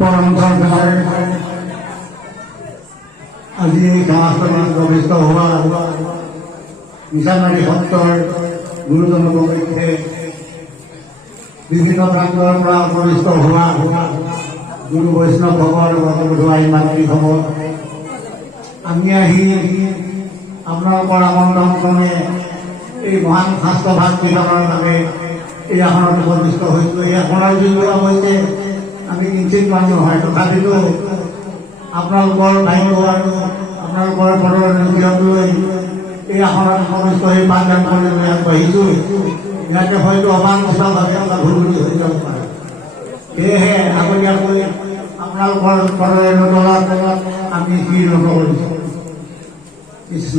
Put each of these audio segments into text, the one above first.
परम सरकार आज समाजसेवात प्रविष्ट हुआ मिशनरी सत्तर गुरुजन उपलक्षे विभिन्न प्रांतर प्रविष्ट हुआ गुरु वैष्णव भगवान बटबधुआई मातृ खबर आमी आपनालोकर आमंत्रण क्रमे महान शास्त्र भाग कीर्तনৰ বাবে এই আসনত উপবিষ্ট হৈছোঁ। এই আসনৰ যোগ্যতা হৈছে আমি কিঞ্চিত মানুহ হয়, তথাপিতো আপোনালোকৰ দায়িত্ব আৰু আপোনালোকৰ পদৰ নিয়ম লৈ এই আসনত উপবিষ্ট হৈ পাঠদান কৰিবলৈ আগবাঢ়িছোঁ। ইয়াতে হয়তো অবাঞ্ছিতভাৱে এটা ভুল হৈ যাব পাৰে, সেয়েহে আগতীয়াকৈ আপোনালোকৰ পদৰ তলত আমি শিৰত কৰিছোঁ। কৃষ্ণ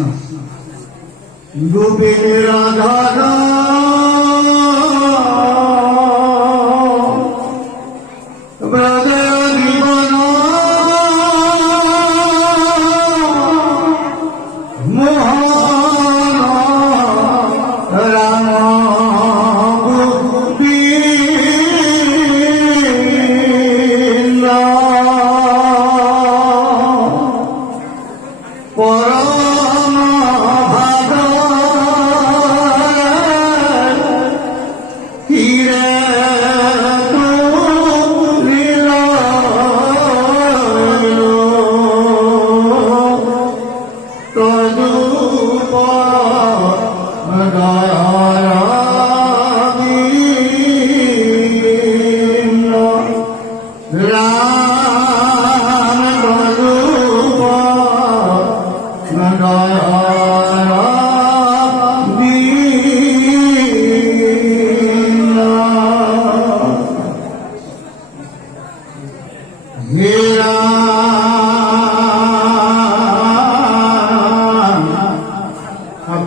গোপিনী ৰাধা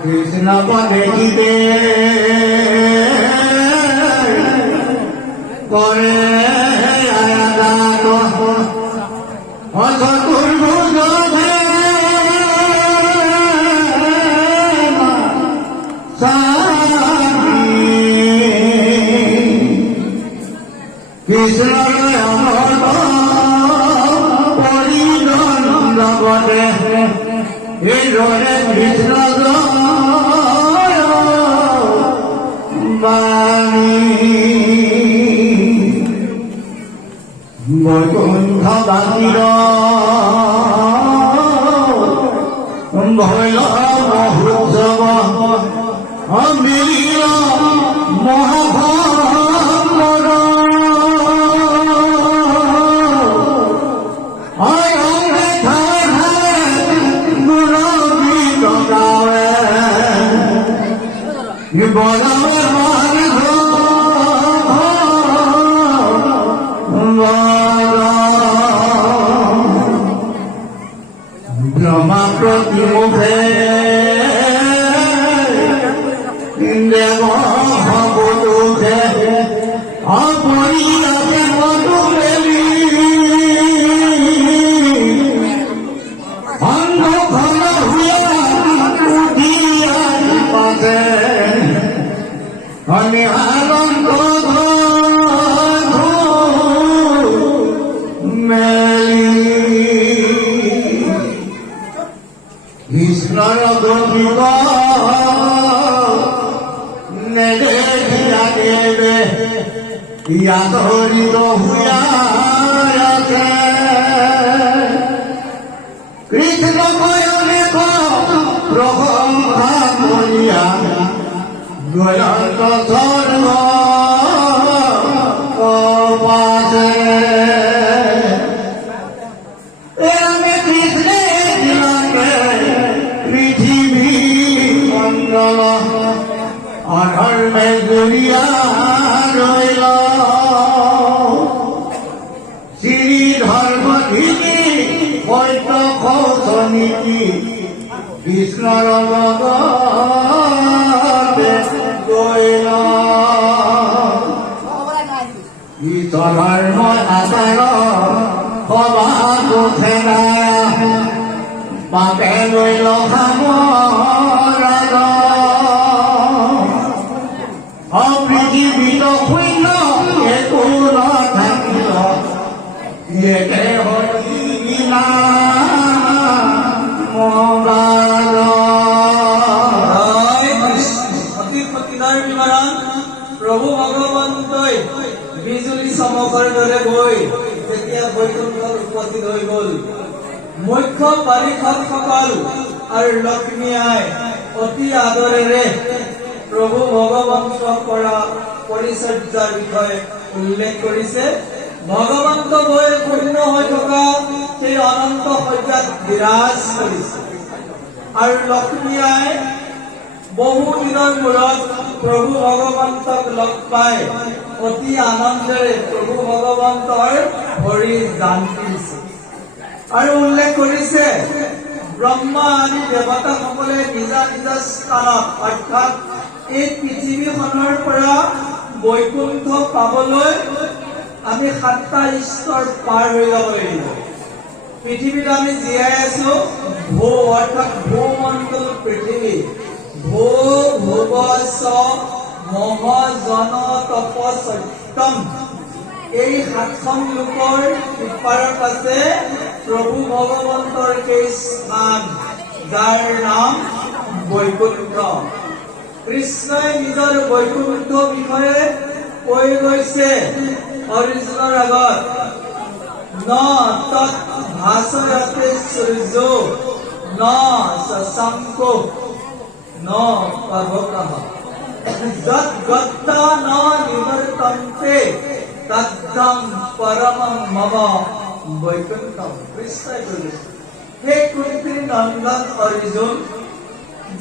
कृष्ण पदे गीते करे कृष्ण कृष्ण বৈকুণ্ঠ বাসীর ভৈল মহোৎসব মিলিল মহাভাগর ब्रह्मा प्रतिमुखे देव बधुखे अपरियाते मधुबेली अंधकार हुआ उठिया पाते अनिहारंग कृष्णर गोपिक नेदेखिया देवे यादरित हुआ कृष्ण कयनेक प्रशंसा करिया गयंत धर्म पासे अधर में दुनिया रोइल श्री धर्म धीनी वैत समिति कृष्णर गइल धर्म आचार सभा गोसेना पापे लइल पृथ्वीत शून्य एकো नाথাকিল একে হৰিলা মঙ্গল প্ৰভু ভগৱন্তই বিজুলী চমকৰ দৰে গৈ যেতিয়া বৈকুণ্ঠত উপস্থিত হৈ গল, মুখ্য পাৰিষদসকল আৰু লক্ষ্মী আই অতি আদৰেৰে প্ৰভু ভগৱন্তক কৰা পৰিচৰ্যাৰ বিষয়ে উল্লেখ কৰিছে। ভগৱন্ত গৈ পূৰ্ণ হৈ থকা সেই অনন্ত শয্যাত বিৰাজ কৰিছে আৰু লক্ষ্মী আই বহু দিনৰ মূৰত প্ৰভু ভগৱন্তক লগ পাই অতি আনন্দেৰে প্ৰভু ভগৱন্তৰ ভৰি দান কৰিছে আৰু উল্লেখ কৰিছে ব্ৰহ্মা আদি দেৱতাসকলে নিজা নিজা স্থানত অৰ্থাৎ এই পৃথিৱীখনৰ পৰা বৈকুণ্ঠ পাবলৈ আমি 7টা স্তৰ পাৰ হৈ যাব লাগিব। পৃথিৱীত আমি জীয়াই আছো ভূ অৰ্থাৎ ভূমণ্ডল পৃথিৱী, ভূ ভুৱ স মহ জন তপ সত্যম, এই 7খন লোকৰ ইপাৰত আছে প্ৰভু ভগৱন্তৰ সেই স্থান যাৰ নাম বৈকুণ্ঠ। কৃষ্ণই নিজৰ বৈকুণ্ঠ বিষয়ে কৈ গৈছে অৰ্জুনৰ আগত, ন তৎ ভাসয়তে সূৰ্য ন শশাঙ্ক ন পাবকঃ যৎ গত্তা ন নিবৰ্তন্তে তদ্ধং পৰমং মম বৈকুণ্ঠম। কৃষ্ণই কৈছে, হে কুন্তীৰ নন্দন অৰ্জুন,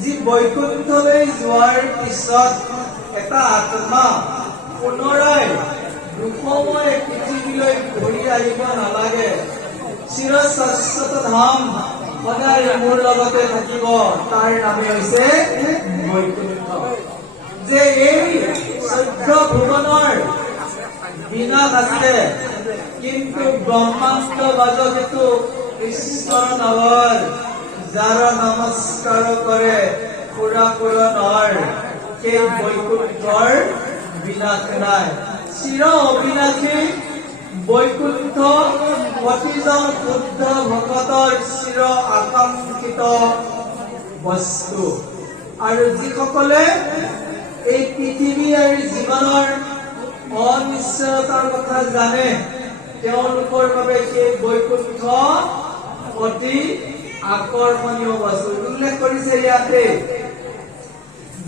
যি বৈকুণ্ঠলৈ যোৱাৰ পিছত এটা আত্মা পুনৰাই দুখময় পৃথিৱীলৈ ঘূৰি আহিব নালাগে, চিৰ শাশ্বত ধাম সদায় মোৰ লগতে থাকিব, তাৰ নামে হৈছে বৈকুণ্ঠ। যে এই 14 ভুৱনৰ বিনাশ আছে, কিন্তু ব্ৰহ্মাণ্ড বাজকেতো ঈশ্বৰ নগৰ, যাৰ নমস্কাৰ কৰে পুৰা নৰ, সেই বৈকুণ্ঠৰ বিনাশ নাই। চিৰ অবিনাশী বৈকুণ্ঠ প্ৰতিজন শুদ্ধ ভকতৰ চিৰ আকাংক্ষিত বস্তু, আৰু যিসকলে এই পৃথিৱী আৰু জীৱনৰ অনিশ্চয়তাৰ কথা জানে তেওঁলোকৰ বাবে সেই বৈকুণ্ঠ অতি আকৰ্ষণীয় বস্তু। উল্লেখ কৰিছে ইয়াতে,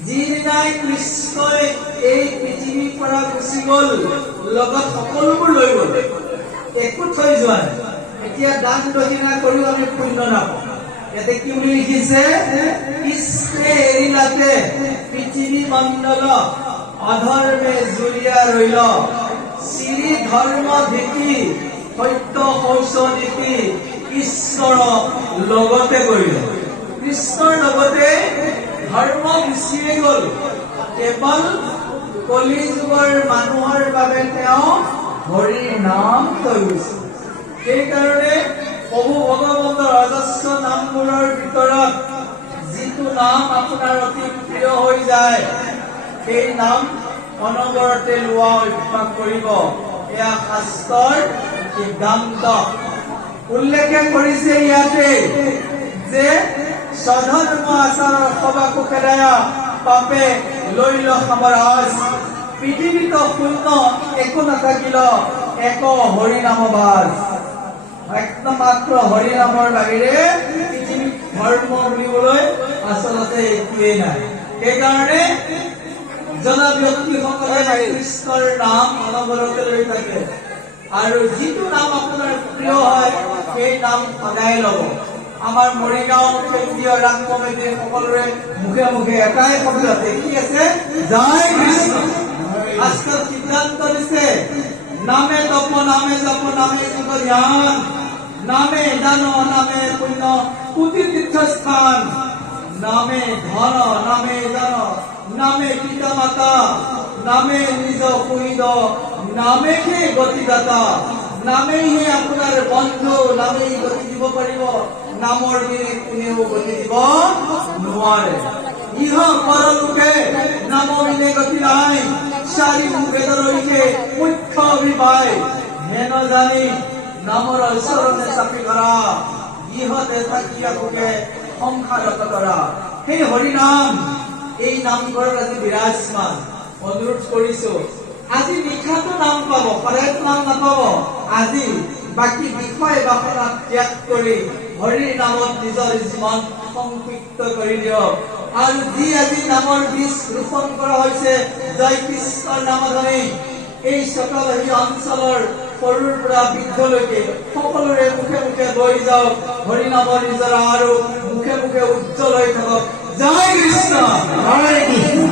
যিদিনাই কৃষ্ণই এই পৃথিৱীৰ পৰা গুচি গল, লগত সকলোবোৰ লৈ গল, একো থৈ যোৱা নাই। এতিয়া দান দক্ষিণা কৰিও আমি পুণ্য নাপাওঁ। ইয়াতে কি বুলি লিখিছে, কৃষ্ণে এৰিলাতে পৃথিৱী মণ্ডল অধৰ্মে জুৰিয়া ৰৈল, শ্ৰী ধৰ্ম ধিকি সত্য শৌচ নীতি ঈশ্বৰ লগতে কৰিল। কৃষ্ণৰ লগতে ধৰ্ম গুচিয়ে গল, কেৱল কলি যুগৰ মানুহৰ বাবে তেওঁ হৰিৰ নাম থৈ গৈছে। সেইকাৰণে প্ৰভু ভগৱন্তৰ অজস্ৰ নামবোৰৰ ভিতৰত যিটো নাম আপোনাৰ অতি প্ৰিয় হৈ যায়, সেই নাম অনবৰতে লোৱা অভ্যাস কৰিব। এয়া শাস্ত্ৰৰ সিদ্ধান্ত। উল্লেখ কৰিছে ইয়াতে যে স্বধৰ্ম আচাৰৰ সবাকো খেদায়া পাপে লৈল সামৰাজ, পৃথিৱীত শূন্য একো নাথাকিল এক হৰিনাম বাজ। একমাত্ৰ হৰিনামৰ বাহিৰে পৃথিৱীত ধৰ্ম বুলিবলৈ আচলতে একোৱেই নাই। সেইকাৰণে জনা ব্যক্তিসকলে কৃষ্ণৰ নাম অনবৰতে লৈ থাকে, আৰু যিটো নাম আপোনাৰ প্ৰিয় হয় সেই নাম সদায় ল'ব। আমাৰ মৰিগাঁও কেন্দ্ৰীয় ৰাস কমিটিৰ সকলোৰে মুখে মুখে এটাই শব্দ আছে, কি আছে? জয় কৃষ্ণ। শাস্ত্ৰত সিদ্ধান্ত দিছে, নামে তপ নামে জপ নামে যোগ ধ্যান, নামে দান নামে পুণ্য কোটি তীৰ্থস্থান, নামে ধন নামে জন নামে পিতা মাতা, নামে নিজ শহীদ, নামেহে গতিদাতা, নামেহে আপোনাৰ বন্ধু, নামেই গতি দিব পাৰিব, নামৰ দিনে কোনেও গতি দিব নোৱাৰে। ইহ পৰলোকে নাম বিনে গতি নাই, চাৰি বেদৰ ঐকে মুখ্য অভিপায়, হেন জানি নামৰ চৰণে চাপি ধৰা গৃহতে থাকি আপোকে সংসাৰত কৰা সেই হৰিনাম এই নামঘৰত আজি বিৰাজমান অনুৰোধ কৰিছো আজি নিশাটো নাম পাব সদায়তো নাম নাপাব আজি বাকী বিষয় বাসনা ত্যাগ কৰি হৰিৰ নামত নিজৰ জীৱন সংপৃক্ত কৰি দিয়ক আৰু যি আজি নামৰ বীজ ৰোপণ কৰা হৈছে জয় কৃষ্ণৰ নামধৰি এই চকাবাহী অঞ্চলৰ সৰুৰ পৰা বৃদ্ধলৈকে সকলোৰে মুখে মুখে বৈ যাওক হৰি নামৰ নিজৰা আৰু মুখে মুখে উজ্জ্বল হৈ থাকক জয় কৃষ্ণ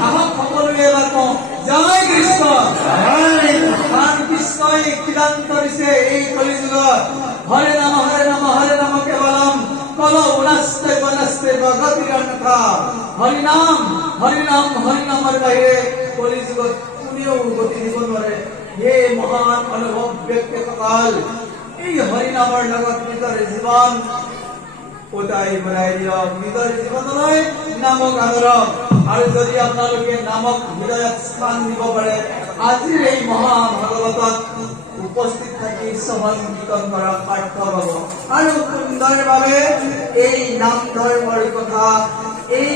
আহক সকলোৱে এবাৰ কওঁ জয় কৃষ্ণ কাৰণ কৃষ্ণই সিদ্ধান্ত দিছে এই কলিযুগত হৰে নাম কেৱলম কল উনাস্তে বনস্তে ভগতিৰ অন্যথা হৰিনামৰ বাহিৰে কলিযুগত কোনেও গতি দিব নোৱাৰে হে মহান অনুভৱ ব্যক্তিসকল এই হৰিনামৰ লগত নিজৰ জীৱন উদাই বনাই দিয়ক নিজৰ জীৱনলৈ নামক আদৰক আৰু যদি আপোনালোকে নামক হৃদয়ত স্থান দিব পাৰে আজিৰ এই মহা ভাগৱতত উপস্থিত থাকি শ্ৰৱণ কীৰ্তন কৰা পাৰ্থ পাব আৰু সুন্দৰভাৱে এই নাম ধৰ্মৰ কথা এই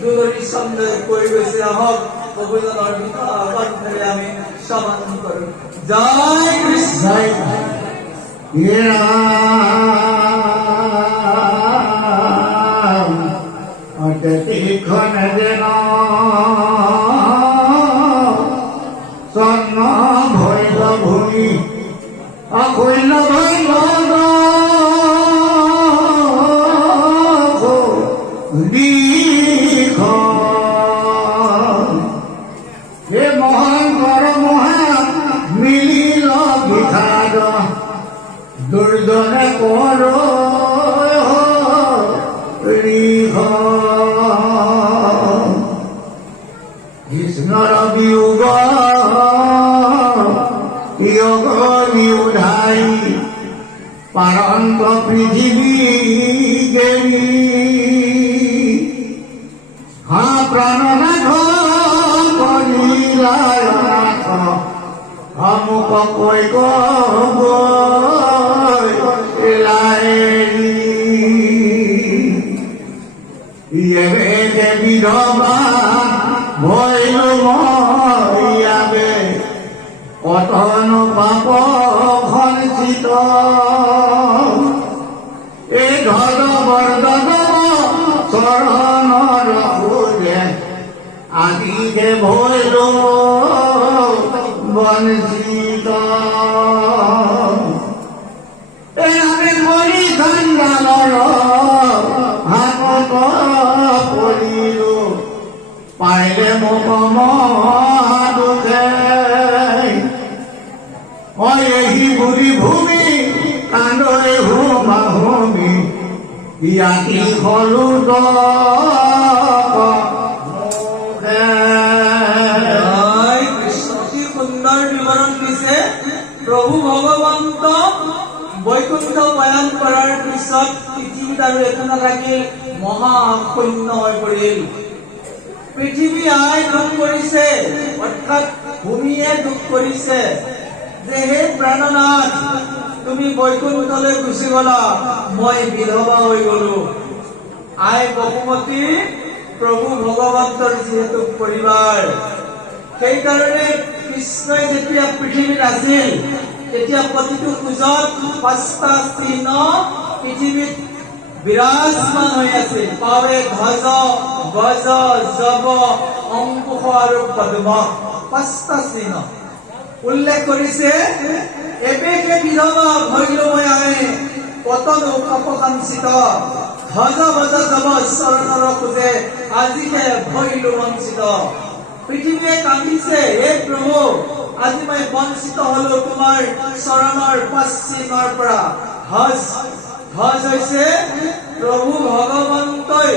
দুলৰী চন্দ্ৰই কৈ গৈছে আহক প্ৰভুজনৰ কণ্ঠৰে আমি শ্ৰৱণ কৰো জয় কৃষ্ণ অতিখন যেন স্বৰ্ণ ভৈল ভূমি অশৈল ভৈল হে মহান পৰমহা মিলিল বিষাদ দুৰ্জনে কৰ কৃষ্ণৰ বিয়োগ নিউধাই পাৰন্ত পৃথিৱী গেলি হা প্ৰাণনাথ কলিলায়নাথ অমুক কৈ এবে বিধবা ভৈল ময়াবে কতনো পাপ সঞ্চিত এই ধন বৰ্ধন চৰণৰ খোজে আদিকে ভৈল বঞ্চিত আমি কৰি সন্ধানৰ হাতত পৰিলো পাৰিলে মোক মহাদুখে এই বুঢ়ী ভূমি কান্দৰে হুমা হুমি ইয়াতি হলো কৃষ্ণ সুন্দৰ বিৱৰণ দিছে প্ৰভু ভগৱন্ত বৈকুণ্ঠ পয়ন কৰাৰ পিছত পৃথিৱীত আৰু একো নাথাকিল মহাশূন্য হৈ পৰিল পৃথিৱী আই দুখ কৰিছে অৰ্থাৎ ভূমিয়ে দুখ কৰিছে যে হে প্ৰাণনাথ তুমি বৈকুণ্ঠলৈ গুচি গলা মই বিধৱা হৈ গলো আই বসুমতী প্ৰভু ভগৱন্তৰ যিহেতু পৰিবাৰ সেইকাৰণে কৃষ্ণই যেতিয়া পৃথিৱীত আছিল তেতিয়া প্ৰতিটো খোজত 5টা চিহ্ন পৃথিৱীত বিৰাজমান হৈ আছিল পাৱে ধ্বজ গজ জব অংকুশ আৰু পদ্ম 5টা চিহ্ন উল্লেখ কৰিছে এবেকে বিধৱা ভৈল ময়াবে কতনো পাপ সঞ্চিত ধ্বজ বজ জব চৰণৰ খোজে আজিকে ভৈল বঞ্চিত পৃথিৱীয়ে কান্দিছে হে প্ৰভু আজি মই বঞ্চিত হলো তোমাৰ চৰণৰ 5 চিহ্নৰ পৰা ধ্বজ হৈছে প্ৰভু ভগৱন্তই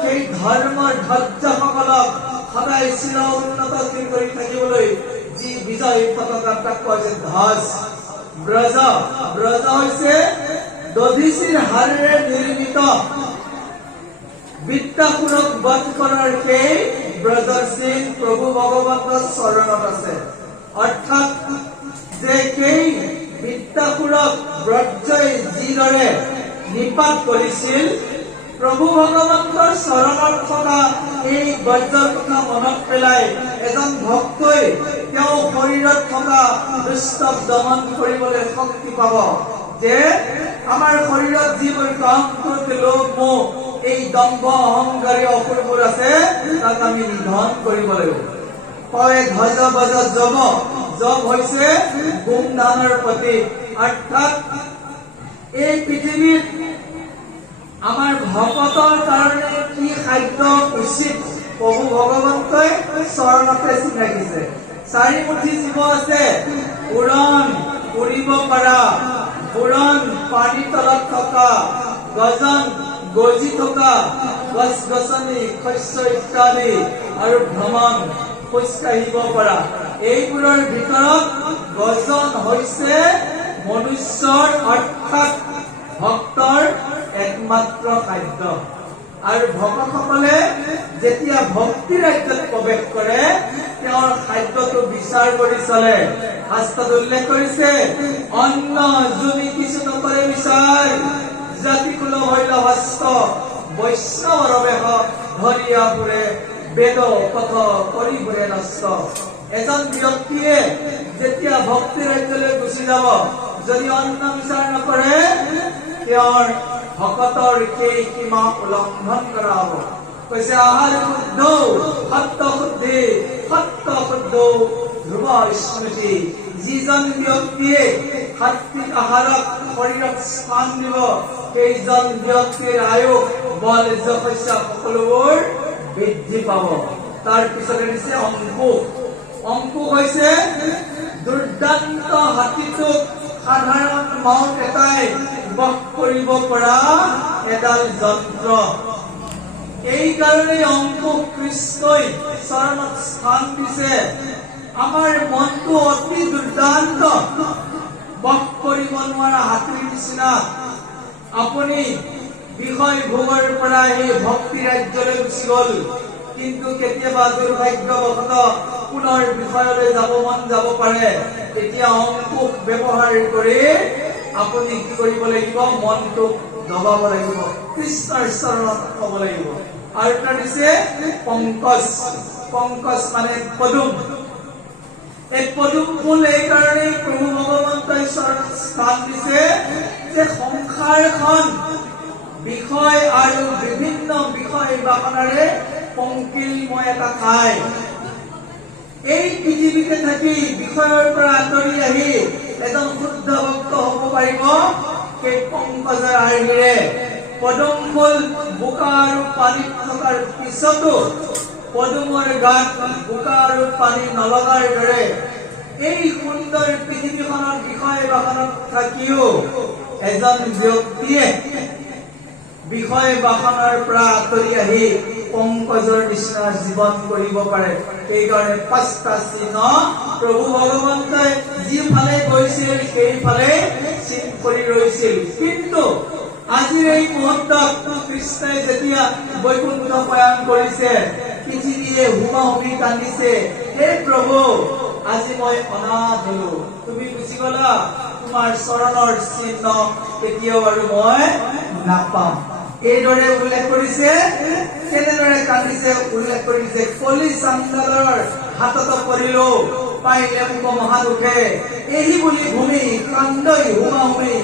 সেই ধৰ্মৰ ধ্বজাসকলক সদায় চিৰ উন্নতশীল কৰি থাকিবলৈ যি বিজয় পতাকা তাক কোৱা যায় ধ্বজ ব্ৰজ হৈছে দধিচিৰ হাড়েৰে নিৰ্মিত বিদ্যাসুৰক বধ কৰাৰ সেই ব্ৰজৰ চিন প্ৰভু ভগৱন্তৰ চৰণত আছে অৰ্থাৎ যে সেই বিদ্যাসুৰক ব্ৰজই যিদৰে নিপাত কৰিছিল, প্ৰভু ভগৱন্তৰ চৰণত থকা এই বজ্ৰৰ কথা মনত পেলাই এজন ভক্তই তেওঁ শৰীৰত থকা দুষ্টক দমন কৰিবলৈ শক্তি পাব। যে আমাৰ শৰীৰত যিবোৰ কাম ক্ৰোধ লোভ মোহ এই দম্ভ অহংকাৰী অসুৰবোৰ আছে তাক আমি নিধন কৰিব লাগিব। কয় ধ্বজ বজ যৱ, যৱ হৈছে গোমধানৰ প্ৰতীক। অৰ্থাৎ এই পৃথিৱীত আমাৰ ভকতৰ কাৰণে কি খাদ্য উচিত প্ৰভু ভগৱন্তই চৰণতে চিনাকিছে। 4 মুঠি জীৱ আছে, উৰণ উৰিব পৰা, উৰণ পানীৰ তলত থকা, গজন গজি থকা, গছ গছনি শস্য ইত্যাদি, আৰু ভ্ৰমণ খোজকাঢ়িব পৰা। এইবোৰৰ ভিতৰত গজন হৈছে মনুষ্যৰ অৰ্থাৎ ভক্তৰ একমাত্ৰ খাদ্য। আৰু ভকতসকলে যেতিয়া ভক্তি ৰাজ্যত প্ৰৱেশ কৰে তেওঁৰ খাদ্যটো বিচাৰ কৰি চলে। শাস্ত্ৰত উল্লেখ কৰিছে, অন্ন জুমি কিছু নকৰে বিচাৰ, জাতি কুল হৈল হস্ত, বৈষ্ণৱৰ বেশ ধৰিয়া ফুৰে, বেদ পথ কৰিবৰে নষ্ট। এজন ব্যক্তিয়ে যেতিয়া ভক্তি ৰাজ্যলৈ গুচি যাব, যদি অন্ন বিচাৰ নকৰে তেওঁৰ ভকতৰ সেই সীমা উলংঘন কৰা হ'ব। কৈছে আহাৰ শুদ্ধ সত্য শুদ্ধি, সত্য শুদ্ধ ধ্ৰুৱ স্মৃতি। যিজন ব্যক্তিয়ে সাত্বিক আহাৰক শৰীৰক স্থান দিব সেইজন ব্যক্তিৰ আয়ুস বল যশস্য সকলোবোৰ বৃদ্ধি পাব। তাৰ পিছতে দিছে অংকুশ। অংকুশ হৈছে দুৰ্দান্ত হাতীটোক সাধাৰণ মাউট এটাই বশ কৰিব পৰা এডাল যন্ত্ৰ। এই কাৰণে অংকুশ কৃষ্ণই চৰণত স্থান দিছে। আমাৰ মনটো অতি দুৰ্দান্ত, বশ কৰিব নোৱাৰা হাতীৰ নিচিনা। আপুনি বিষয় ভোগৰ পৰা এই ভক্তি ৰাজ্যলৈ গুচি গল, কিন্তু কেতিয়াবা দুৰ্ভাগ্যবশতঃ পুনৰ বিষয়লৈ যাব মন যাব পাৰে। তেতিয়া অংকুশ ব্যৱহাৰ কৰি আপুনি কি কৰিব লাগিব? মনটোক দবাব লাগিব, কৃষ্ণৰ চৰণত থব লাগিব। আৰু তাৰ দিছে পংকজ। পংকজ মানে পদুম। এই পদুম ফুল এই কাৰণেই প্ৰভু ভগৱন্তই চৰণত স্থান দিছে যে সংসাৰখন বিষয় আৰু বিভিন্ন বিষয় বাসনাৰে পংকিলময় এটা ঠাই। এই পৃথিৱীতে থাকি বিষয়ৰ পৰা আঁতৰি আহি এজন শুদ্ধ ভক্ত হ'ব পাৰিব সেই পংকজৰ আৰ্হিৰে। পদুম ফুল বোকা আৰু পানীত থকাৰ পিছতো পদুমৰ গাত বোকা আৰু পানী নলগাৰ দৰে এই সুন্দৰ পৃথিৱীখনৰ বিষয় বাসনাত থাকিও এজন ব্যক্তিয়ে বিষয় বাসনাৰ পৰা আঁতৰি আহি পংকজৰ নিচিনা জীৱন কৰিব পাৰে। সেইকাৰণে 5টা চিহ্ন প্ৰভু ভগৱন্তই যিফালে গৈছিল সেইফালে চিন কৰি ৰৈছিল। কিন্তু আজিৰ এই মুহূৰ্তত কৃষ্ণই যেতিয়া বৈকুণ্ঠ প্ৰয়াণ কৰিছে, পৃথিৱীয়ে হুমা হুমি কান্দিছে, হে প্ৰভু আজি মই অনাথ হলো, তুমি গুচি গলা, তোমাৰ চৰণৰ চিহ্ন কেতিয়াও আৰু মই নাপাম। এইদৰে উল্লেখ কৰিছে। কেনেদৰে কান্দিছে উল্লেখ কৰিছে, কলি চাণ্ডালৰ হাতত পৰিলো পাইলে মোক মহাদুখে, এই বুলি ভূমি কান্দই হুমা হুমি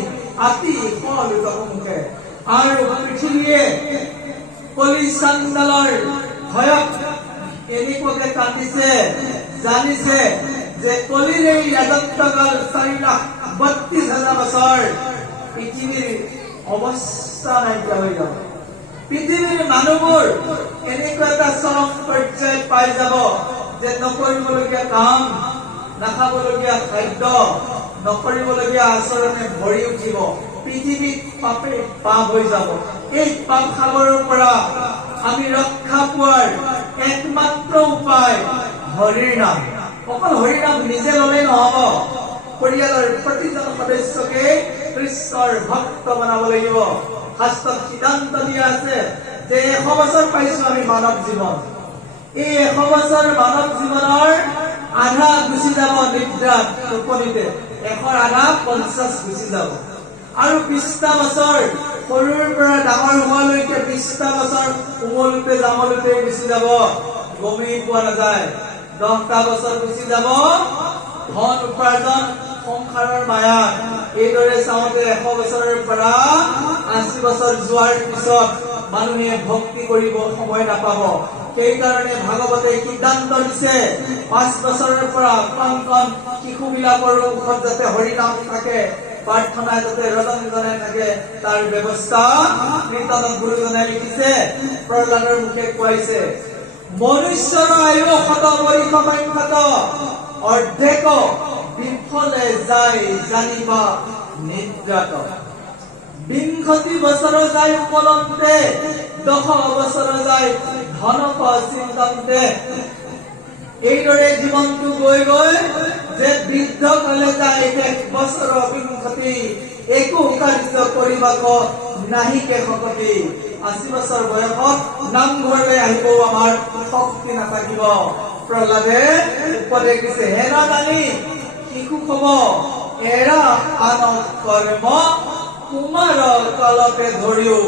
আতি ফলিত মুখে। আৰু পৃথিৱীয়ে কলি চাণ্ডালৰ ভয়ত এনেকুৱাকে কান্দিছে, জানিছে যে কলিৰ এই ৰাজত্বকাল 4,32,000 বছৰ পৃথিৱীৰ অৱস্থা নাইকিয়া হৈ যাব। পৃথিৱীৰ মানুহবোৰ এনেকুৱা এটা চৰম পৰ্যায় পাই যাব যে নকৰিবলগীয়া কাম, নাখাবলগীয়া খাদ্য, নকৰিবলগীয়া আচৰণে ভৰি উঠিব। পৃথিৱীত পাপে পাপ হৈ যাব। এই পাপ সাগৰৰ পৰা আমি ৰক্ষা পোৱাৰ একমাত্ৰ উপায় হৰিৰ নাম। অকল হৰিৰ নাম নিজে ললেই নহব, পৰিয়ালৰ প্ৰতিজন সদস্যকে কৃষ্ণৰ ভক্ত বনাব লাগিব। শাস্ত্ৰত সিদ্ধান্ত দিয়া আছে যে 100 বছৰ পাইছো আমি মানৱ জীৱন। এই 100 বছৰ মানৱ জীৱনৰ আধা গুচি যাব নিদ্ৰাত, টোপনিতে। 100 আধা 50 গুচি যাব আৰু 20টা বছৰ সৰুৰ পৰা ডাঙৰ হোৱালৈকে 20টা বছৰ উমলতে জামলতে গুচি যাব গমেই পোৱা নাযায় 10টা বছৰ গুচি যাব ধন উপাৰ্জন সংসাৰৰ মায়া এইদৰে চাওঁতে 100 বছৰৰ পৰা 80 বছৰ যোৱাৰ পিছত মানুহে ভক্তি কৰিব সময় নাপাব সেইকাৰণে ভাগৱতে সিদ্ধান্ত দিছে 5 বছৰৰ পৰা কণ শিশুবিলাকৰ মুখত যাতে হৰি নাম থাকে প্ৰাৰ্থনা যাতে ৰজনজনে থাকে তাৰ ব্যৱস্থা কীৰ্তনত গুৰুজনে লিখিছে প্ৰহ্লাদৰ মুখে কৈছে মনুষ্যৰ আয়ু 100 বৰ্ষ সংখ্যাত অৰ্ধেক বিফলে যায় জানিবা নিদ্ৰাত 20 বছৰ যায় উপলব্ধে 10 বছৰ যায় ধনক চিন্তন্তে এইদৰে জীৱনটো গৈ গৈ যে বৃদ্ধ কালে যায় 1 বছৰ 20 একো কাৰ্য কৰিবাক নাহিকে শকতি 80 বছৰ বয়সত নামঘৰলৈ আহিব আমাৰ শক্তি নাথাকিব প্ৰহ্লাদে উপদেশ দিছে হে নাজানি শিশু হব এৰা আন কৰ্ম কুমাৰ কালতে ধৰিও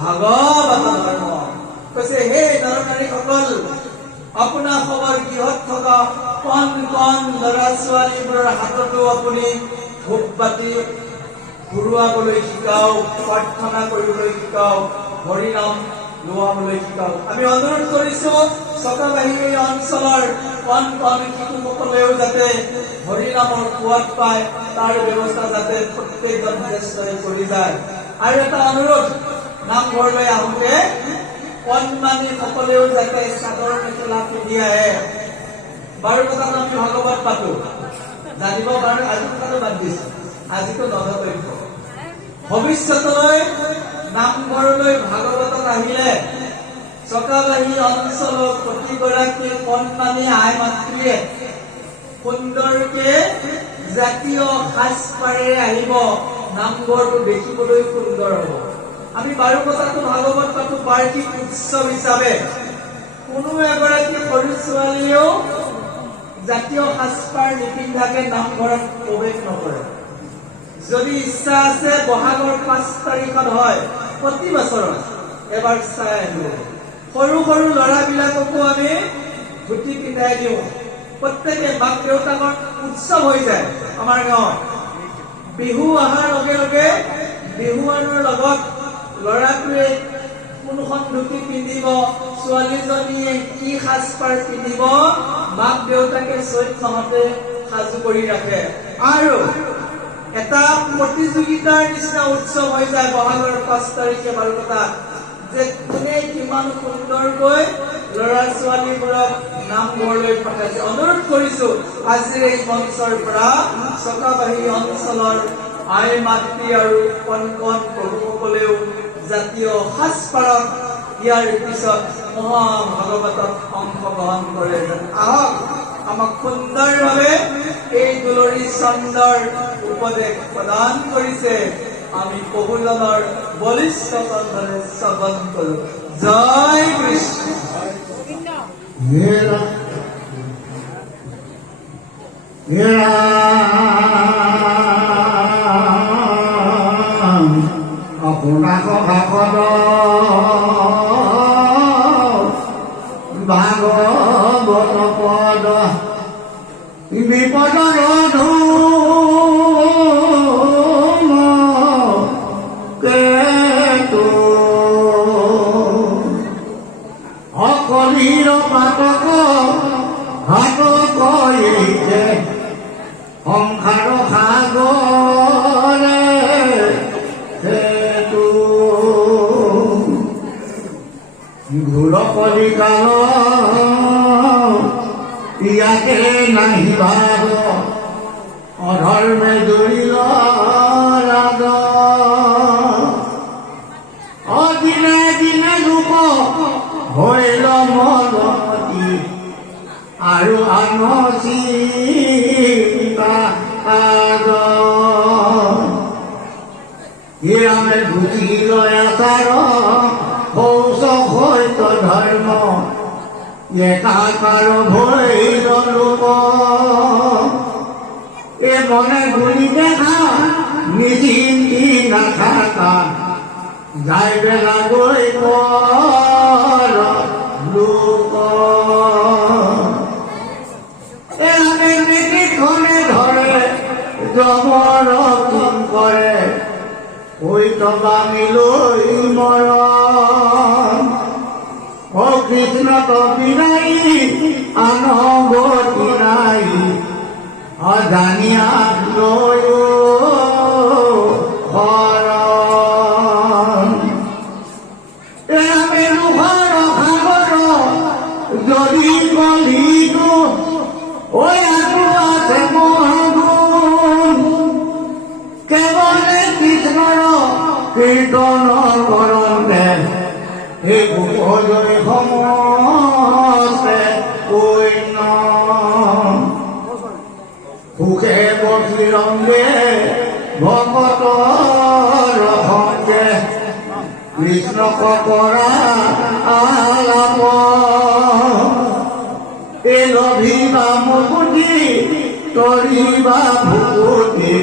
ভাগৱত ধৰ্ম কৈছে হে নৰনাৰীসকল আপোনাৰ খবৰ গৃহত থকা কণ ল'ৰা ছোৱালীবোৰৰ হাততো আপুনি ধূপ বাতি ঘূৰুৱাবলৈ শিকাওক প্ৰাৰ্থনা কৰিবলৈ শিকাওক হৰি নাম লোৱাবলৈ শিকাওক আমি অনুৰোধ কৰিছো চকাবাহী এই অঞ্চলৰ কণ শিশুসকলেও যাতে হৰি নামৰ সোৱাদ পায় তাৰ ব্যৱস্থা যাতে প্ৰত্যেকজন জ্যেষ্ঠই কৰি যায় আৰু এটা অনুৰোধ নামঘৰলৈ আহোঁতে কণমানি সকলেও যাতে চাদৰ মেখেলা পিন্ধি আহে বাৰু কথাটো আমি ভাগৱত পাতো জানিব কাৰণে আজি কথাটো বাদ দিছো আজিতো নজতৈব ভৱিষ্যতলৈ নামঘৰলৈ ভাগৱতত আহিলে চকাবাহী অঞ্চলৰ প্ৰতিগৰাকী কণমানি আই মাতৃয়ে সুন্দৰকে জাতীয় সাজপাৰেৰে আহিব নামঘৰটো দেখিবলৈ সুন্দৰ হ'ব আমি বাৰু কথাটো ভাগৱত পাতো বাৰ্ষিক উৎসৱ হিচাপে কোনো এগৰাকী সৰু ছোৱালীয়েও জাতীয় সাজপাৰ নিপিন্ধাকে নামঘৰত প্ৰৱেশ নকৰে যদি ইচ্ছা আছে বহাগৰ 5 তাৰিখত হয় প্ৰতি বছৰত এবাৰ চাই আহিব সৰু সৰু ল'ৰাবিলাককো আমি ধুতি পিন্ধাই দিওঁ প্ৰত্যেকে মাক দেউতাকৰ উৎসৱ হৈ যায় আমাৰ গাঁৱত বিহু অহাৰ লগে লগে বিহুৱানৰ লগত ল'ৰাটোৱে কোনখন ধুতি পিন্ধিব ছোৱালীজনীয়ে কি সাজপাৰ পিন্ধিব মাক দেউতাকে চৈত মাহতে সাজু কৰি ৰাখে আৰু এটা প্ৰতিযোগিতাৰ নিচিনা উৎসৱ হৈ যায় বহাগৰ 5 তাৰিখে বাৰু কথা যে কোনে কিমান সুন্দৰকৈ ল'ৰা ছোৱালীবোৰক নামঘৰলৈ পঠাইছে অনুৰোধ কৰিছো আজিৰ এই মঞ্চৰ পৰা চকাবাহী অঞ্চলৰ আই মাতৃ আৰু কণ প্ৰভুসকলেও জাতীয় সাজপাৰত ইয়াৰ পিছত মহাভাগৱতত অংশগ্ৰহণ কৰে আহক আমাক সুন্দৰভাৱে এই দুলৰী চন্দৰ উপদেশ প্ৰদান কৰিছে আমি বহুজনৰ বলিষ্ঠ কণ্ঠৰে শ্ৰৱণ কৰো জয় কৃষ্ণ আপোনাক ভাগৱত ভাগৱত পদ বিপদৰ ধূম কেতু অকলিৰ পাতক ঘাতক এইছে সংসাৰ সাগৰে সেতু ঘূৰ কলিকাল ইয়াকে নাহি ভাগ অধৰ্মে জড়িল ৰাগ অদিনে দিনে লোক হৈল মনমতি আৰু আনচি হিৰামে বুজিল আচাৰ কৌশ হৈত ধৰ্ম একাকাৰ ভৈল লোক এ মনে গুলি দেখা নিচিন্তি নাথাকা যাই বেলা গৈ পৰ লোক এনে নীতিখনে ধৰে জমৰ কিং কৰে ঐ তবামি লৈ মৰম ও কৃষ্ণ তপি নাই আন গতি নাই অজানিয়া লৈ হৰণ আমি লোহাৰ সাগৰ যদি কলিতো ঐ আৰু আছে মহাগুণ কেৱলে কৃষ্ণৰ কীৰ্তন কৰন্তে এই ভোজয় সমস্তে পূৰ্ণ সুখে বসি ৰংগে ভকতৰ সংগে কৃষ্ণক কৰা আলাপ এই লভিবা মুকুতি তৰিবা ভুকুতি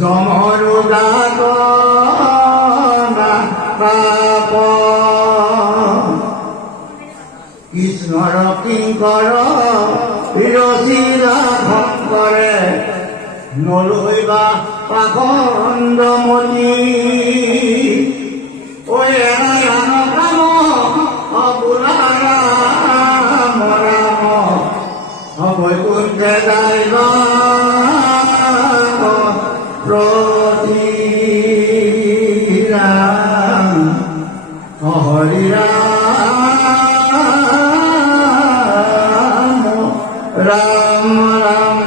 জমৰু গাত পাপ কৃষ্ণৰ কিংকৰ ৰচিলা ভক্তৰে নলৈবা পাখণ্ডমণি ঐ ৰাম কাম অবুলা ৰাম ৰাম বৈকুণ্ঠে যাইবা প্ৰতি ৰাম হৰি ৰাম ৰাম ৰাম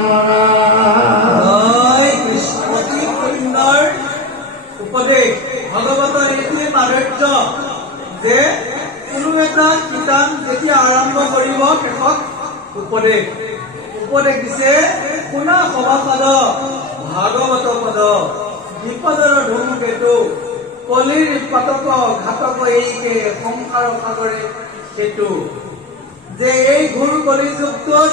জয় কৃষ্ণ। অতি সুন্দৰ উপদেশ। ভগৱতৰ এইটোৱে মাধুৰ্য যে কোনো এটা কিতাপ যেতিয়া আৰম্ভ কৰিব শেষত উপদেশ দিছে শুনা সভাসদ ভাগৱত পদ বিপদৰ ধুমকেতু কলিৰ পাতক ঘাতক এইকে সংসাৰ সাগৰে সেতু যে এই ঘূৰ কলিযুগটোত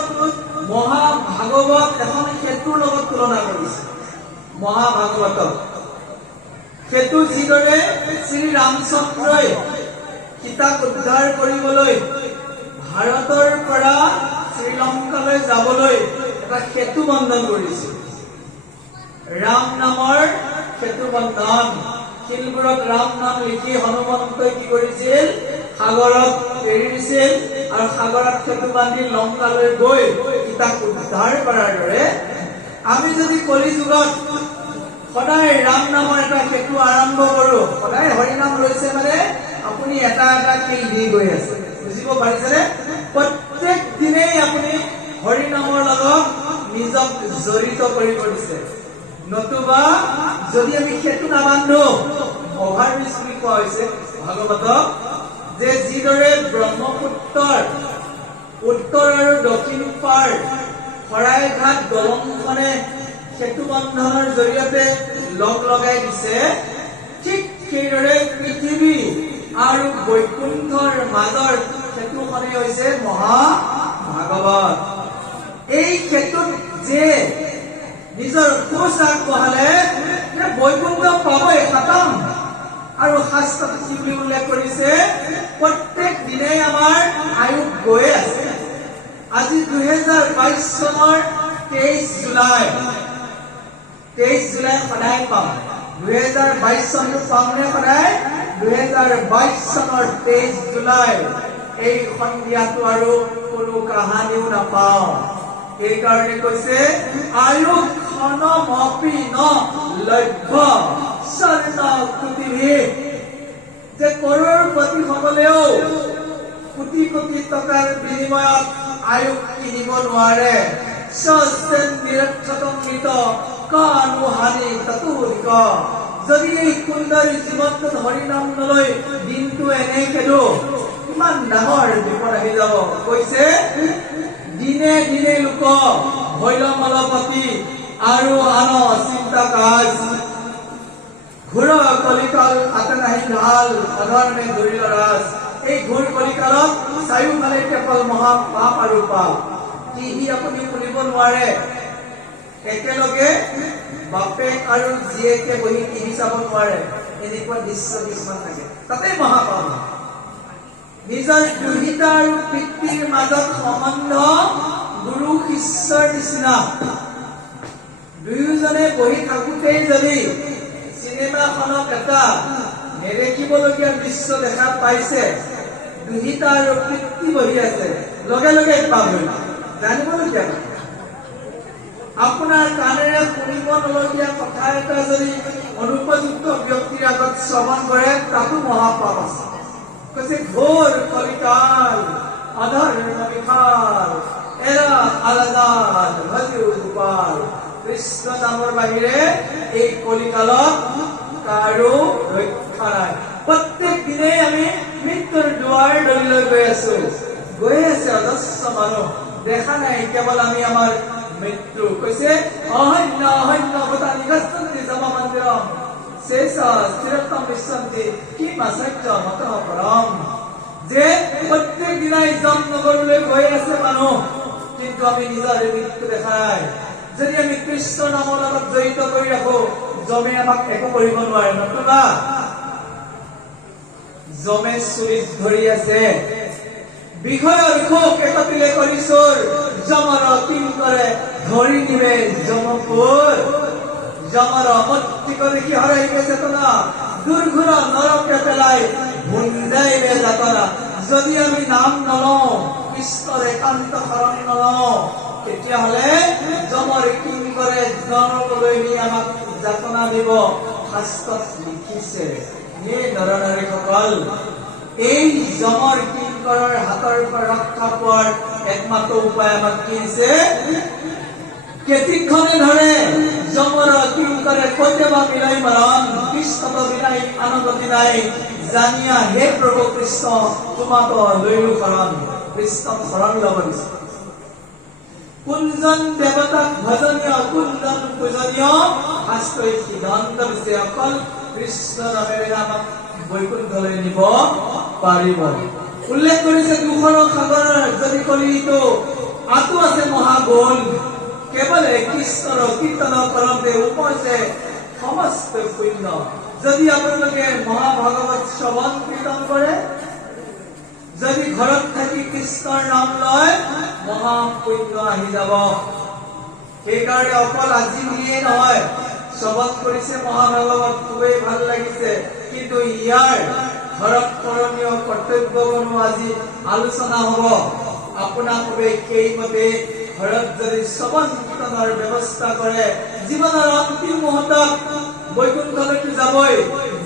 মহাভাগৱত এখন সেতুৰ লগত তুলনা কৰিছে। মহাভাগৱতক সেতু যিদৰে শ্ৰী ৰামচন্দ্ৰই সীতাক উদ্ধাৰ কৰিবলৈ ভাৰতৰ পৰা শ্ৰীলংকালৈ যাবলৈ এটা সেতু বন্ধন কৰিছিল। ৰাম নামৰ সেতু বন্ধন শিলবোৰত ৰাম নাম লিখি হনুমন্তই কি কৰিছিল সাগৰত এৰি দিছিল আৰু সাগৰত সেতু বান্ধি লংকালৈ গৈ সীতাক উদ্ধাৰ কৰাৰ দৰে আমি যদি কলিযুগত সদায় ৰাম নামৰ এটা সেতু আৰম্ভ কৰো সদায় হৰিনাম লৈছে মানে আপুনি এটা এটা শিল দি গৈ আছে বুজিব পাৰিছেনে প্ৰত্যেক দিনেই আপুনি হৰিনামৰ লগত নিজক জড়িত কৰিব দিছে নতুবা যদি আমি সেতু নাবান্ধো অভাৰব্ৰিজ বুলি কোৱা হৈছে ভাগৱতক যে যিদৰে ব্ৰহ্মপুত্ৰৰ উত্তৰ আৰু দক্ষিণ পাৰ শৰাইঘাট দলংখনে সেতু বন্ধনৰ জৰিয়তে লগ লগাই দিছে ঠিক সেইদৰে পৃথিৱী আৰু বৈকুণ্ঠৰ মাজৰ সেতুখনেই হৈছে মহাভাগৱত। এই সেতুত যে নিজৰ খোজ আগবঢ়ালে বৈকুণ্ঠ পাবই খতম আৰু শাস্ত্ৰত কি বুলি উল্লেখ কৰিছে প্ৰত্যেক দিনেই আমাৰ আয়ুস গৈ আছে। আজি 2022 চনৰ 23 জুলাই সদায় পাম 2022 চনটো পামনে সদায় 2022 চনৰ 23 জুলাই এই সন্ধিয়াটো আৰু কোনো কাহানিও নাপাওঁ। এইকাৰণে কৈছে আয়ুস ক্ষণমপি ন লভ্য স্বৰ্ণ কোটিভি যে কৰোড়পতি সকলেও কোটি কোটি টকাৰ বিনিময়ত আয়ুস কিনিব নোৱাৰে। নিৰক্ষতংগীত কানো হানি তাতুৰিক যদি এই সুন্দৰ জীৱনটোত হৰিনাম নলৈ দিনটো এনে খেলো কিমান ডাঙৰ বিপদ আহি যাব। কৈছে দিনে দিনে লোক ভৈল মলপতি আৰু আন চিন্তা কাজ ঘূৰ কলিকাল হাতে নাহি ঢাল অধৰ্মে ধৰিল ৰাজ। এই ঘূৰ কলিকালত চাৰিওফালে কেৱল মহা পাপ আৰু পাপ কি আপুনি শুনিব নোৱাৰে। একেলগে বাপেক আৰু জীয়েকে বহি টিভি চাব নোৱাৰে এনেকুৱা দৃশ্য কিছুমান থাকে তাতে মহাপাপ নিজৰ দুহিতা আৰু পিতৃৰ মাজত সম্বন্ধ গুৰু শিষ্যৰ নিচিনা দুয়োজনে বহি থাকোঁতেই যদি চিনেমাখনত এটা নেদেখিবলগীয়া দৃশ্য দেখা পাইছে দুহিতা আৰু পিতৃ বহি আছে লগে লগে পাব জানিবলগীয়া আপোনাৰ কাণেৰে শুনিব নলগীয়া কথা এটা যদি অনুপযুক্ত ব্যক্তিৰ আগত শ্ৰৱণ কৰে তাতো মহাপাপ আছে কৈছে ঘোৰ কলিকাল অধৰ্ম বিশাল এৰা আলাদাল ভজু গোপাল কৃষ্ণ নামৰ বাহিৰে এই কলিকালত কাৰো ৰক্ষা নাই প্ৰত্যেক দিনে আমি মৃত্যুৰ দুৱাৰ দলিলৈ গৈ আছে অজস্ৰ মানুহ দেখা নাই কেৱল আমি আমাৰ মৃত্যু কৈছে অহন্য অহন্য বতা নিগস্তন্তি জমা মন্দিৰম শেষ স্থিৰতম বিশ্বন্তি কি মাচাৰ্য মতঃ পৰম যে প্ৰত্যেক দিনাই জম নগৰলৈ গৈ আছে মানুহ কিন্তু আমি নিজৰ মৃত্যু দেখা নাই যদি আমি কৃষ্ণ নামৰ লগত জড়িত কৰি ৰাখো জমে আমাক একো কৰিব নোৱাৰে নতুবা জমে চুৰিত ধৰি আছে বিষয়ৰ শোক একতিলে কৰি চোৰ জমৰ কিং কৰে ধৰি নিবে জমপুৰ জমৰ মত্তিক দেখি হৰাই গেছে তোনা দুৰ্ঘুৰ নৰকে পেলাই ভুঞ্জাইবে যাতনা যদি আমি নাম নলওঁ কৃষ্ণৰ একান্ত শৰণ নলওঁ তেতিয়াহ'লে জমৰ কিং কৰে নৰকলৈ নি আমাক যাতনা দিব শাস্ত্ৰত লিখিছে হে নৰনাৰীসকল এই জমৰ কিংকৰৰ হাতৰ পৰা ৰক্ষা পোৱাৰ একমাত্ৰ উপায় আমাক কি দিছে কেতিখনে ধৰে জমৰ কিংকৰে কৈতেবা মিলাই মৰণ কৃষ্ণত বিনাই আনন্দতি নাই জানিয়া হে প্ৰভু কৃষ্ণ তোমাক লৈলো শৰণ কৃষ্ণক শৰণ ল'ব দিছে কোনজন দেৱতাক ভজনীয় কোনজন পূজনীয় শাস্ত্ৰই সিদ্ধান্ত দিছে অকল কৃষ্ণ নামেৰে আমাক বৈকুণ্ঠলৈ নিব পাৰিব উল্লেখ কৰিছে দুখৰ সাগৰৰ যদি কলিতো আঁতো আছে মহাগুণ কেৱল কৃষ্ণৰ কীৰ্তন কৰোঁতে উপজে সমস্ত পুণ্য যদি আপোনালোকে মহাভাগৱত শ্ৰৱণ কীৰ্তন কৰে যদি ঘৰত থাকি কৃষ্ণৰ নাম লয় মহাপুণ্য আহি যাব সেইকাৰণে অকল আজি বুলিয়েই নহয় শ্ৰৱণ কৰিছে মহাভাগৱত খুবেই ভাল লাগিছে কিন্তু ইয়াৰ ঘৰত কৰণীয় কৰ্তব্যসমূহ আজি আলোচনা হ'ব আপোনালোকে সেইমতে ঘৰত যদি শ্ৰৱণ কীৰ্তনৰ ব্যৱস্থা কৰে জীৱনৰ অন্তিম মুহূৰ্তত বৈকুণ্ঠলৈকে যাবই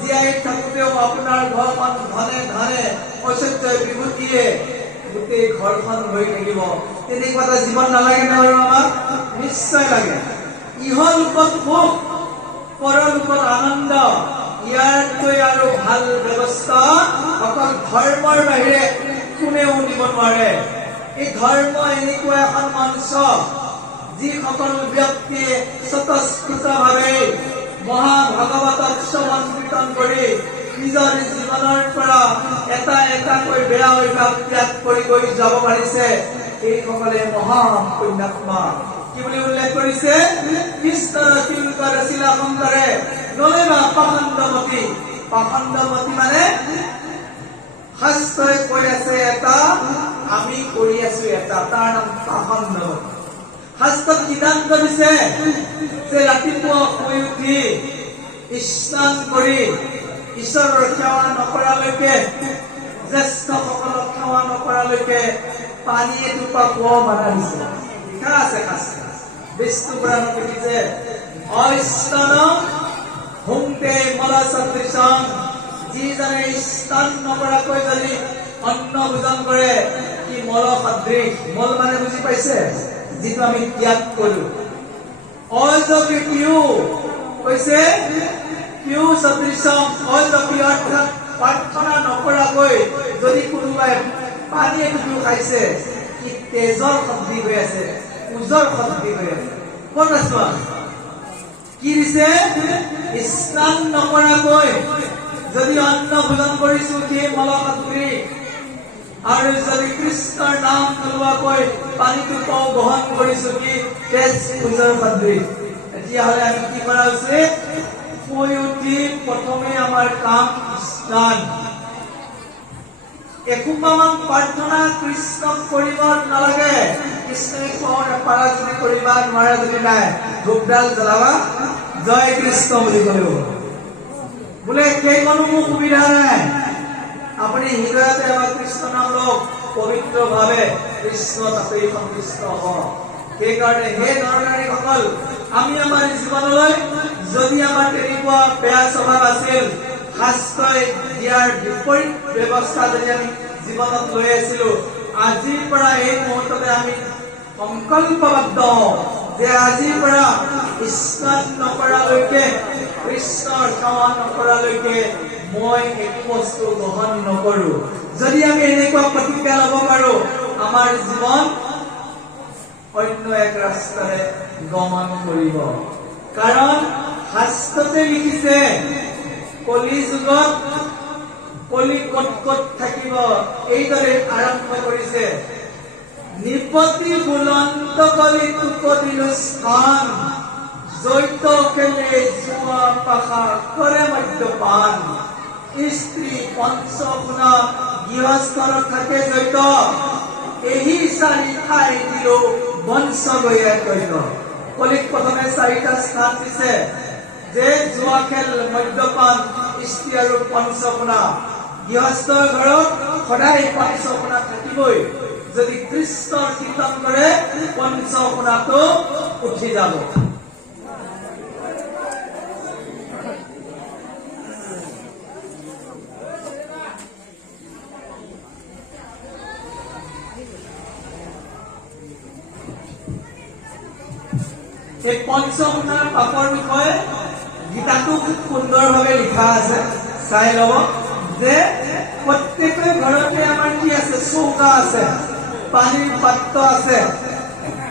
জীয়াই থাকোঁতেও আপোনাৰ ঘৰখন ধনে ধনে ঐশ্বৰ্য বিভূতিয়ে গোটেই ঘৰখন হৈ থাকিব তেনেকুৱা এটা জীৱন নালাগে নে বাৰু আমাক নিশ্চয় লাগে ইহলোকত সুখ পৰলোকত আনন্দ ইয়াতকৈ আৰু ভাল ব্যৱস্থা অকল ধৰ্মৰ বাহিৰে কোনেও দিব নোৱাৰে এই ধৰ্ম এনেকুৱা এখন মঞ্চ যিসকল ব্যক্তিয়ে স্বতঃস্ফূৰ্তভাৱে মহাভাগৱতক শ্ৰৱণ কীৰ্তন কৰি নিজৰ জীৱনৰ পৰা এটা এটাকৈ বেয়া অভ্যাস ত্যাগ কৰি গৈ যাব পাৰিছে এইসকলে মহা পুণ্যাত্মা কি বুলি উল্লেখ কৰিছে কৃষ্ণৰ কিংকৰ শিলা শংকৰে নলেবা পাখণ্ডমতী মানে শাস্ত্ৰই কৈ আছে এটা আমি কৰি আছো এটা তাৰ নাম পাখণ্ডমতী শাস্ত্ৰত সিদ্ধান্ত দিছে যে ৰাতিপুৱা শুই উঠি স্নান কৰি ঈশ্বৰৰ সেৱা নকৰালৈকে জ্যেষ্ঠসকলক সেৱা নকৰালৈকে পানী এটোপা খোৱা মানা দিছে লিখা আছে বিষ্ণু পুৰাণত লিখিছে অস্নান হুংতে মল সদৃশম যিজনে স্নান নকৰাকৈ যদি অন্ন ভোজন কৰে কি মল সদৃশ মল মানে বুজি পাইছে যিটো আমি ত্যাগ কৰো অজপি পিউ কৈছে পিউ সদৃশম অজপি অৰ্থাৎ প্ৰাৰ্থনা নকৰাকৈ যদি কোনোবাই পানী এটুপি খাইছে কি তেজৰ শক্তি হৈ আছে উজৰ শক্তি হৈ আছে ক'ত আছো কি দিছে স্নান নকৰাকৈ যদি অন্ন ভোজন কৰিছো সেই মল সদৃশ আৰু যদি কৃষ্ণৰ নাম নোলোৱাকৈ পানীটো গ্ৰহণ কৰিছো কি তেজ পূজাৰ পাদ্ৰী তেতিয়াহ'লে আমি কি কৰা উচিত শুই উঠি প্ৰথমে আমাৰ কাম স্নান এসোপামান প্ৰাৰ্থনা কৃষ্ণক কৰিব নালাগে কৃষ্ণই কওঁ পাৰা যদি কৰিবা নোৱাৰা যদি নাই ধূপডাল জ্বলাবা জয় কৃষ্ণ বুলি ক'লেও বোলে সেইকণো মোৰ সুবিধা নাই আপুনি হৃদয়তে এবাৰ কৃষ্ণ নাম লওক পবিত্ৰভাৱে কৃষ্ণ তাতেই সন্তুষ্ট হওক সেইকাৰণে হে নৰনাৰীসকল আমি আমাৰ জীৱনলৈ যদি আমাৰ তেনেকুৱা বেয়া স্বভাৱ আছিল শাস্ত্ৰই দিয়াৰ বিপৰীত ব্যৱস্থা যদি আমি জীৱনত লৈ আছিলো আজিৰ পৰা এই মুহূৰ্ততে আমি সংকল্পবদ্ধ যে আজিৰ পৰা স্নান নকৰালৈকে কৃষ্ণৰ সেৱা নকৰালৈকে মই একো বস্তু গ্ৰহণ নকৰো যদি আমি এনেকুৱা প্ৰতিজ্ঞা ল'ব পাৰো আমাৰ জীৱন অন্য এক ৰাস্তাৰে গমন কৰিব কাৰণ শাস্ত্ৰতে লিখিছে কলি যুগত কলি ক'ত ক'ত থাকিব এইদৰে আৰম্ভ কৰিছে নিপতি বুলন্ত কলি তুকদিলো স্থান জৈত খেলে জুৱা পাখা কৰে মদ্যপান স্ত্ৰী পঞ্চগুণা গৃহস্থৰ থাকে জৈত এই চাৰি ঠাই দিলো বংশ গয়া কৈত কলিক প্ৰথমে চাৰিটা স্থান দিছে যে জুৱা খেল মদ্যপান স্ত্ৰী আৰু পঞ্চগুণা গৃহস্থৰ ঘৰত সদায় পঞ্চগুণা থাকিবই যদি কৃষ্ণৰ কীৰ্তন কৰে পঞ্চগুণাটো উঠি যাব এই পঞ্চগুণাৰ পাপৰ বিষয়ে গীতাটো খুব সুন্দৰভাৱে লিখা আছে চাই ল'ব যে প্ৰত্যেকৰে ঘৰতে আমাৰ কি আছে চৌকা আছে পানীৰ পাত্ৰ আছে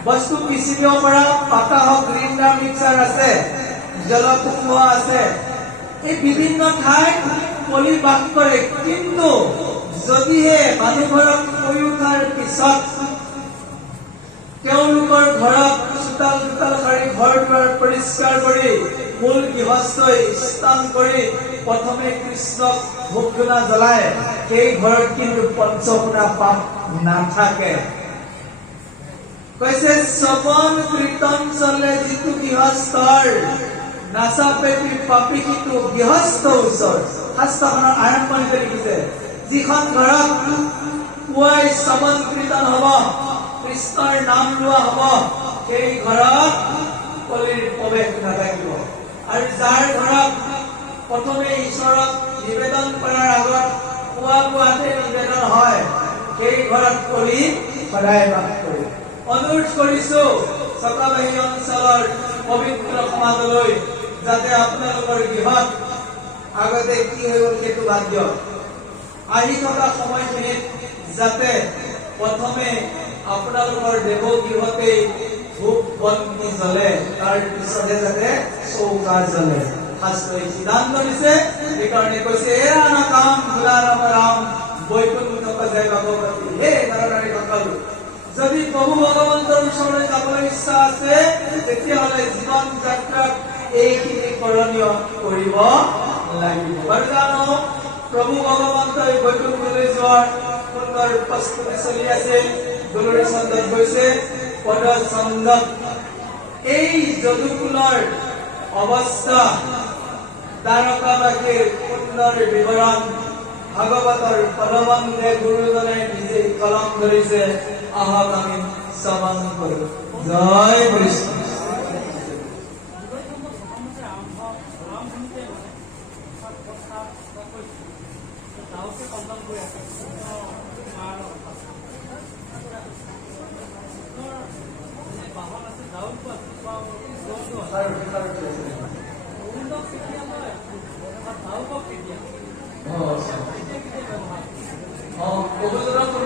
বস্তু পিচিব পৰা পাতা হওক গ্ৰাইণ্ডাৰ মিক্সাৰ আছে জলকুকুৰা আছে এই বিভিন্ন ঠাইত কলি বাস কৰে কিন্তু যদিহে মানুহ ঘৰত শুই উঠাৰ পিছত তেওঁলোকৰ ঘৰত চোতাল সাৰি ঘৰ দুৱাৰ পৰিষ্কাৰ কৰি মূল গৃহস্থই স্নান কৰি প্ৰথমে কৃষ্ণক ধূপ ধূনা জ্বলায় সেই ঘৰত কিন্তু পঞ্চগুণা পাপ নাথাকে কৈছে শ্ৰৱণ কীৰ্তন চলে যিটো গৃহস্থৰ নাচাপে পাপী সিটো গৃহস্থ ওচৰ শাস্ত্ৰখনৰ আৰম্ভণিতে লিখিছে যিখন ঘৰত পুৱাই শ্ৰৱণ কীৰ্তন হ'ব কৃষ্ণৰ নাম লোৱা হ'ব সেই ঘৰত কলিৰ প্ৰৱেশ নাথাকিব আৰু যাৰ ঘৰত প্ৰথমে ঈশ্বৰক নিবেদন কৰাৰ আগত পুৱাতে নিবেদন হয় সেই ঘৰত কলি সদায় বাস কৰে অনুৰোধ কৰিছো চকাবাহী অঞ্চলৰ পবিত্ৰ সমাজলৈ যাতে আপোনালোকৰ গৃহত আগতে কি হৈ গ'ল সেইটো বাদ দিয়ক আহি থকা সময়খিনিত যাতে প্ৰথমে আপোনালোকৰ দেৱ গৃহতেই ধূপ বন্তি জ্বলে তাৰ পিছতহে যাতে চৌকা জ্বলে শাস্ত্ৰই সিদ্ধান্ত দিছে সেইকাৰণে কৈছে এৰা না কাম ভোলা ৰাম ৰাম বৈকুণ্ঠ যায় ভগৱতী হে নৰনাৰীসকল যদি প্ৰভু ভগৱন্তৰ ওচৰলৈ যাবলৈ ইচ্ছা আছে তেতিয়াহ'লে জীৱন যাত্ৰাত এইখিনি কৰণীয় কৰিব লাগিব বাৰু জানো প্ৰভু ভগৱন্তই বৈকুণ্ঠলৈ যোৱাৰ সুন্দৰ প্ৰস্তুতি চলি আছে গুৰুৰ চন্দত গৈছে পদ চন্দত এই যদুকুলৰ অৱস্থা দ্বাৰকাবাসীৰ সুন্দৰ বিৱৰণ ভাগৱতৰ পদবন্ধে গুৰুজনে নিজে কলম ধৰিছে আহক আমি শ্ৰৱণ কৰো জয় কৃষ্ণ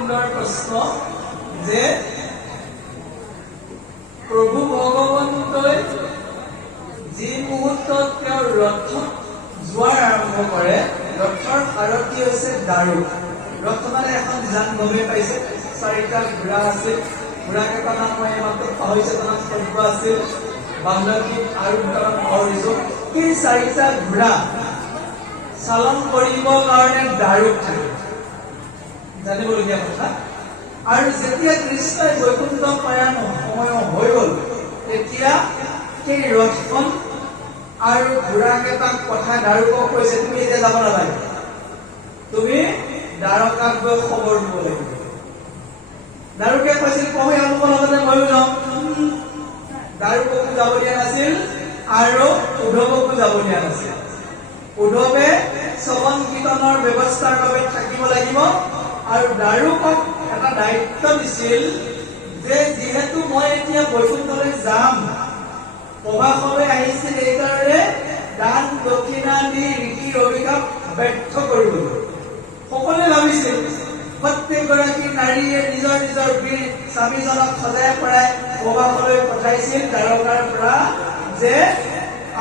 সুন্দৰ প্ৰশ্ন যে প্ৰভু ভগৱন্তই যি মুহূৰ্তত তেওঁৰ ৰথত যোৱাৰ আৰম্ভ কৰে ৰথৰ সাৰথি হৈছে দাৰু ৰথখনে এখন নিজান গমে পাইছে 4টা ঘোঁৰা আছিল ঘোঁৰাকেইটা নাম মই মাত্ৰ পাহৰিছোঁ নাম সৰ্ব আছিল বাংলাদেশ আৰু দুটামান পাহৰিছোঁ এই 4টা ঘোঁৰা চালন কৰিবৰ কাৰণে দাৰুক থাকে জানিবলগীয়া কথা আৰু যেতিয়া কৃষ্ণই বৈকুণ্ঠ প্ৰয়াণ সময় হৈ গ'ল তেতিয়া সেই ৰথখন আৰু ঘোঁৰাকেইটাক কথা দাৰুকক কৈছে তুমি এতিয়া যাব নালাগে তুমি দ্বাৰকাত গৈ খবৰ দিব লাগিব দাৰুকে কৈছিল প্ৰভু আপোনালোকৰ লগতে ময়ো যাওঁ দাৰুককো যাব দিয়া নাছিল আৰু উদ্ধৱকো যাব দিয়া নাছিল উদ্ধৱে শ্ৰৱণ কীৰ্তনৰ ব্যৱস্থাৰ বাবে থাকিব লাগিব আৰু দাৰুকক এটা দায়িত্ব দিছিল যে যিহেতু মই এতিয়া বৈকুণ্ঠলৈ যাম প্ৰভাসলৈ আহিছিল এইকাৰণে দান দক্ষিণা দি ৰীতি অভিশাপ ব্যৰ্থ কৰিবলৈ সকলোৱে ভাবিছিল প্ৰত্যেকগৰাকী নাৰীয়ে নিজৰ নিজৰ বীৰ স্বামীজনক সজাই পৰাই প্ৰভাসলৈ পঠাইছিল দ্বাৰকাৰ পৰা যে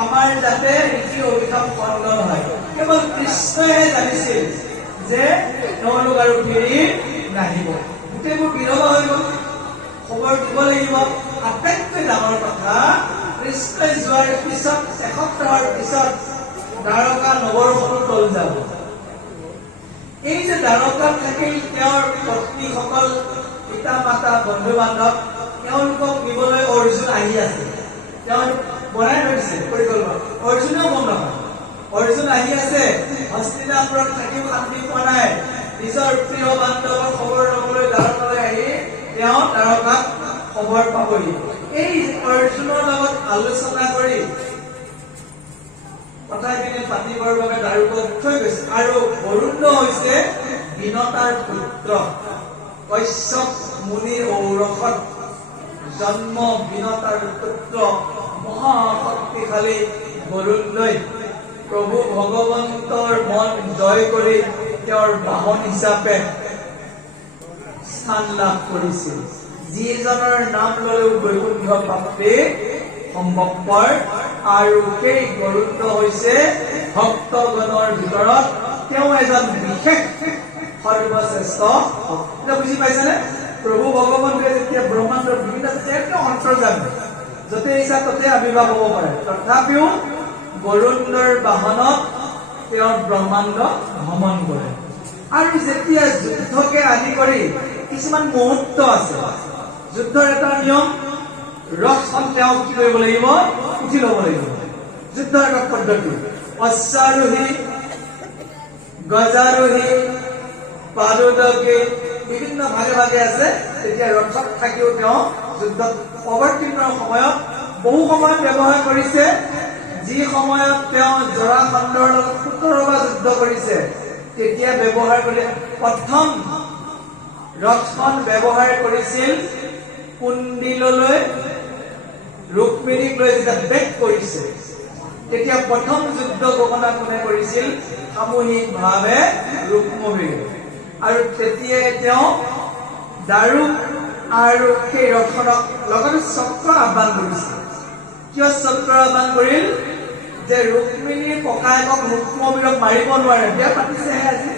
আমাৰ যাতে ৰীতি অভিশাপ ভংগ নহয় কেৱল কৃষ্ণইহে জানিছিল যে তেওঁলোক আৰু ফিৰি নাহিব গোটেইবোৰ বিৰহ হৈ গ'ল খবৰ দিব লাগিব আটাইতকৈ ডাঙৰ কথা কৃষ্ণই যোৱাৰ পিছত এসপ্তাহৰ পিছত দ্বাৰকা নগৰখনো তল যাব এই যে দ্বাৰকাত থাকিল তেওঁৰ পত্নীসকল পিতা মাতা বন্ধু বান্ধৱ তেওঁলোকক নিবলৈ অৰ্জুন আহি আছে তেওঁ বনাই ধৰিছে পৰিকল্পনা অৰ্জুনেও গম নাপায় অৰ্জুন আহি আছে হস্তিনাপুৰত থাকিও শান্তি পোৱা নাই নিজৰ প্ৰিয় বান্ধৱৰ খবৰ ল'বলৈ দ্বাৰকালৈ আহি তেওঁ দ্বাৰকাত খবৰ পাবহি এই অৰ্জুনৰ লগত আলোচনা কৰি কথাখিনি পাতিবৰ বাবে দাৰুকক থৈ গৈছে আৰু বৰুণ হৈছে বিনতাৰ পুত্ৰ কশ্যপ মুনিৰ ঔৰসত জন্ম বিনতাৰ পুত্ৰ মহাশক্তিশালী বৰুণলৈ প্ৰভু ভগৱন্তৰ মন জয় কৰি তেওঁৰ বাহন হিচাপে স্থান লাভ কৰিছিল যিজনৰ নাম ল'লেও বৈকুণ্ঠ প্ৰাপ্তি সম্ভৱপৰ আৰু সেই গৰুড় হৈছে ভক্তগণৰ ভিতৰত তেওঁ এজন বিশেষ সৰ্বশ্ৰেষ্ঠ এতিয়া বুজি পাইছেনে প্ৰভু ভগৱন্তই যেতিয়া ব্ৰহ্মাণ্ডৰ বিভিন্ন তেওঁ অন্তৰ্যামী য'তে ইচ্ছা ততে আৱিৰ্ভাৱ হ'ব পাৰে তথাপিও গৰুড়ৰ বাহনত তেওঁ ব্ৰহ্মাণ্ড ভ্ৰমণ কৰে আৰু যেতিয়া যুদ্ধকে আদি কৰি কিছুমান মুহূৰ্ত আছে যুদ্ধৰ এটা নিয়ম ৰথখন তেওঁ কি কৰিব লাগিব উঠি ল'ব লাগিব যুদ্ধৰ এটা পদ্ধতি অশ্বাৰোহী গজাৰোহী পাদুদকী বিভিন্ন ভাগে ভাগে আছে তেতিয়া ৰথত থাকিও তেওঁ যুদ্ধত অৱতীৰ্ণৰ সময়ত বহু সময় ব্যৱহাৰ কৰিছে যি সময়ত তেওঁ জৰাসন্ধৰ লগত 17 বাৰ যুদ্ধ কৰিছে তেতিয়া ব্যৱহাৰ কৰি প্ৰথম ৰথখন ব্যৱহাৰ কৰিছিল কুণ্ডিললৈ ৰুক্মিণীক লৈ যেতিয়া বেগ কৰিছে তেতিয়া প্ৰথম যুদ্ধ ঘোষণা কোনে কৰিছিল সামূহিকভাৱে ৰুক্মবীৰে আৰু তেতিয়াই তেওঁ দাৰুক আৰু সেই ৰথখনক লগতে চক্ৰ আহ্বান কৰিছিল কিয় চক্ৰ আহ্বান কৰিল যে ৰুক্মিণীৰ ককায়েকক ৰুক্মবীৰক মাৰিব নোৱাৰে বিয়া পাতিছেহে আজি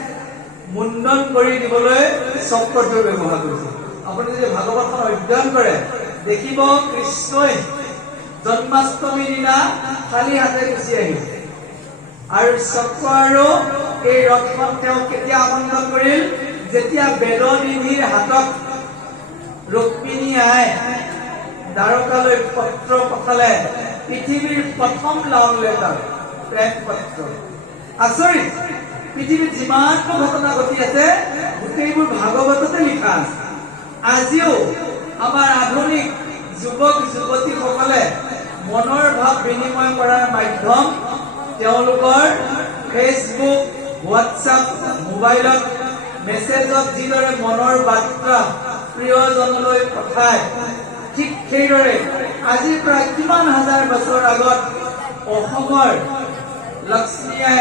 মুণ্ডন কৰি দিবলৈ চক্ৰটো ব্যৱহাৰ কৰিছিল আপুনি যদি ভাগৱতখন অধ্যয়ন কৰে দেখিব কৃষ্ণই জন্মাষ্টমীৰ দিনা খালী হাতে গুচি আহিছে আৰু চক্ৰ আৰু এই ৰথখন তেওঁ কেতিয়া আমন্ত্ৰণ কৰিল যেতিয়া বেদনিধিৰ হাতত ৰুক্মিণী আই দ্বাৰকালৈ পত্ৰ পঠালে পৃথিৱীৰ প্ৰথম লাভ লেটাৰ প্ৰেম পত্ৰ আচৰিত পৃথিৱীত যিমানবোৰ ঘটনা ঘটি আছে গোটেইবোৰ ভাগৱততে লিখা আছে আজিও আমাৰ আধুনিক যুৱক যুৱতীসকলে মনৰ ভাৱ বিনিময় কৰাৰ মাধ্যম তেওঁলোকৰ ফেচবুক হোৱাটছআপ মোবাইলত মেছেজত যিদৰে মনৰ বাৰ্তা প্ৰিয়জনলৈ পঠায় ঠিক সেইদৰে আজিৰ পৰা কিমান হাজাৰ বছৰ আগত অসমৰ লক্ষ্মীয়ে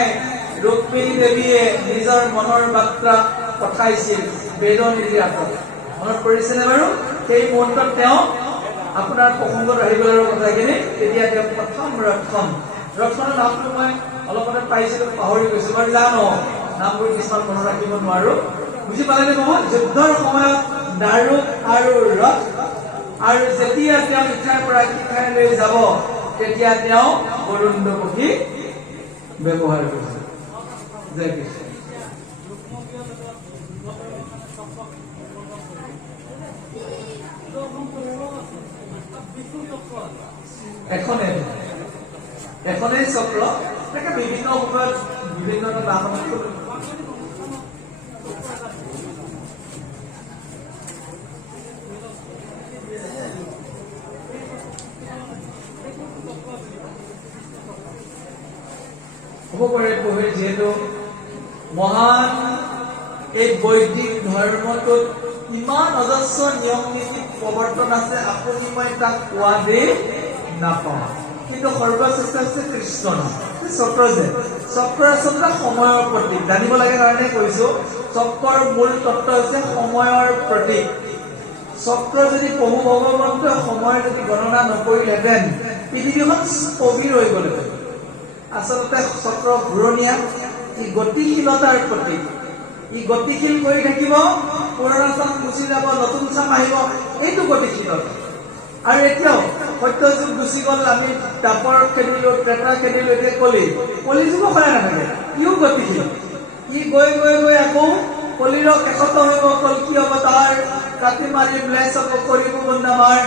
ৰুক্মিণী দেৱীয়ে নিজৰ মনৰ বাৰ্তা পঠাইছিল বেদনিধিৰ হাতত মনত পৰিছেনে বাৰু সেই মুহূৰ্তত তেওঁ আপোনাৰ প্ৰসংগত আহি গ'ল আৰু কথাখিনি তেতিয়া তেওঁ প্ৰথম ৰথখনৰ নামটো মই অলপতে পাইছিলোঁ পাহৰি গৈছোঁ বাৰু জানো নামবোৰ কিছুমান মনত ৰাখিব নোৱাৰো বুজি পালেনে বাবু? যুদ্ধৰ সময়ত দাৰুক আৰু ৰথ, আৰু যেতিয়া তেওঁ ইঠাইৰ পৰা সিঠাইলৈ যাব তেতিয়া তেওঁ গৰুণ্ড পক্ষী ব্যৱহাৰ কৰিছে। জয় কৃষ্ণ। এখনেই চক্ৰ, তাকে বিভিন্ন সময়ত বিভিন্ন নাম হ'ব পাৰে। পঢ়ে যিহেতু মহান এই বৈদিক ধৰ্মটোত ইমান অজস্ৰ নিয়ম নীতি প্ৰৱৰ্তন আছে, আপুনি মই তাক কোৱা দি নাপাওঁ। কিন্তু সৰ্বশ্ৰেষ্ঠ হৈছে কৃষ্ণ নাম। চক্ৰ যে চক্ৰ আচলতে সময়ৰ প্ৰতীক, জানিব লাগে কাৰণে কৈছো। চক্ৰৰ মূল তত্ত্ব হৈছে সময়ৰ প্ৰতীক। চক্ৰ যদি প্ৰভু ভগৱন্তই সময় যদি গণনা নকৰিলেহেঁতেন পৃথিৱীখন স্থবিৰ হৈ গ'লহেঁতেন। আচলতে চক্ৰ ঘূৰণীয়া, ই গতিশীলতাৰ প্ৰতীক। ই গতিশীল কৰি থাকিব, পুৰণা চাম গুচি যাব, নতুন চাম আহিব, এইটো গতিশীলতা। আৰু এতিয়াও সত্যযুগ গুচি গ'ল, আমি দাপৰ খেদিলো, ত্ৰেতা খেদিলো, এতিয়া কলিযুগো সদায় নাথাকে, ইও গতিশীল। ই গৈ গৈ গৈ আকৌ কলিৰ শেষত হ'ব কল্কি অৱতাৰ, কাটি মাৰি ম্লেচ্ছ কৰিব বন্দামাৰ।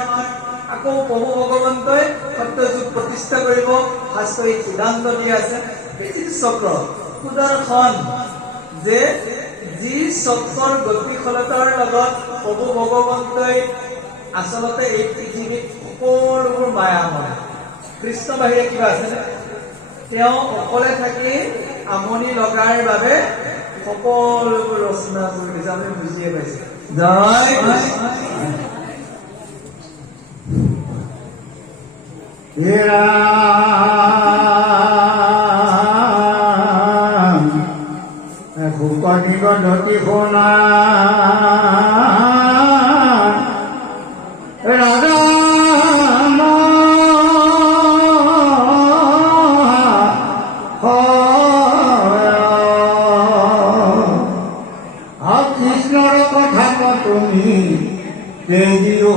আকৌ প্ৰভু ভগৱন্তই সত্যযুগ প্ৰতিষ্ঠা কৰিব, শাস্ত্ৰই সিদ্ধান্ত দি আছে। পৃথিৱী চক্ৰ সুদৰ্শন, যে যি চক্ৰৰ গতিশীলতাৰ লগত প্ৰভু ভগৱন্তই আচলতে এই পৃথিৱীত সকলোবোৰ মায়াময়। কৃষ্ণ বাহিৰে কিবা আছেনে? তেওঁ অকলে থাকি আমনি লগাৰ বাবে সকলোবোৰ ৰচনা কৰি দিছে। আমি বুজিয়ে পাইছে। জয় কৃষ্ণ। সুকনিক ধতি শুনা ৰাজা কৃষ্ণৰ কথা তুমি তেজিও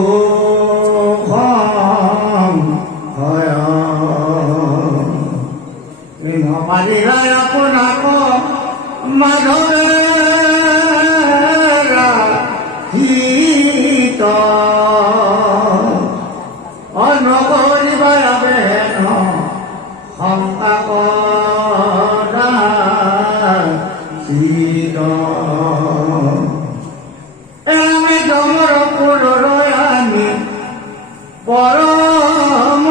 নপাৰিলাই আপোনাক মাধৱেৰা হিত নকৰিবা বেন শংকা আমি ডমৰ পুৰলৈ আনি পৰম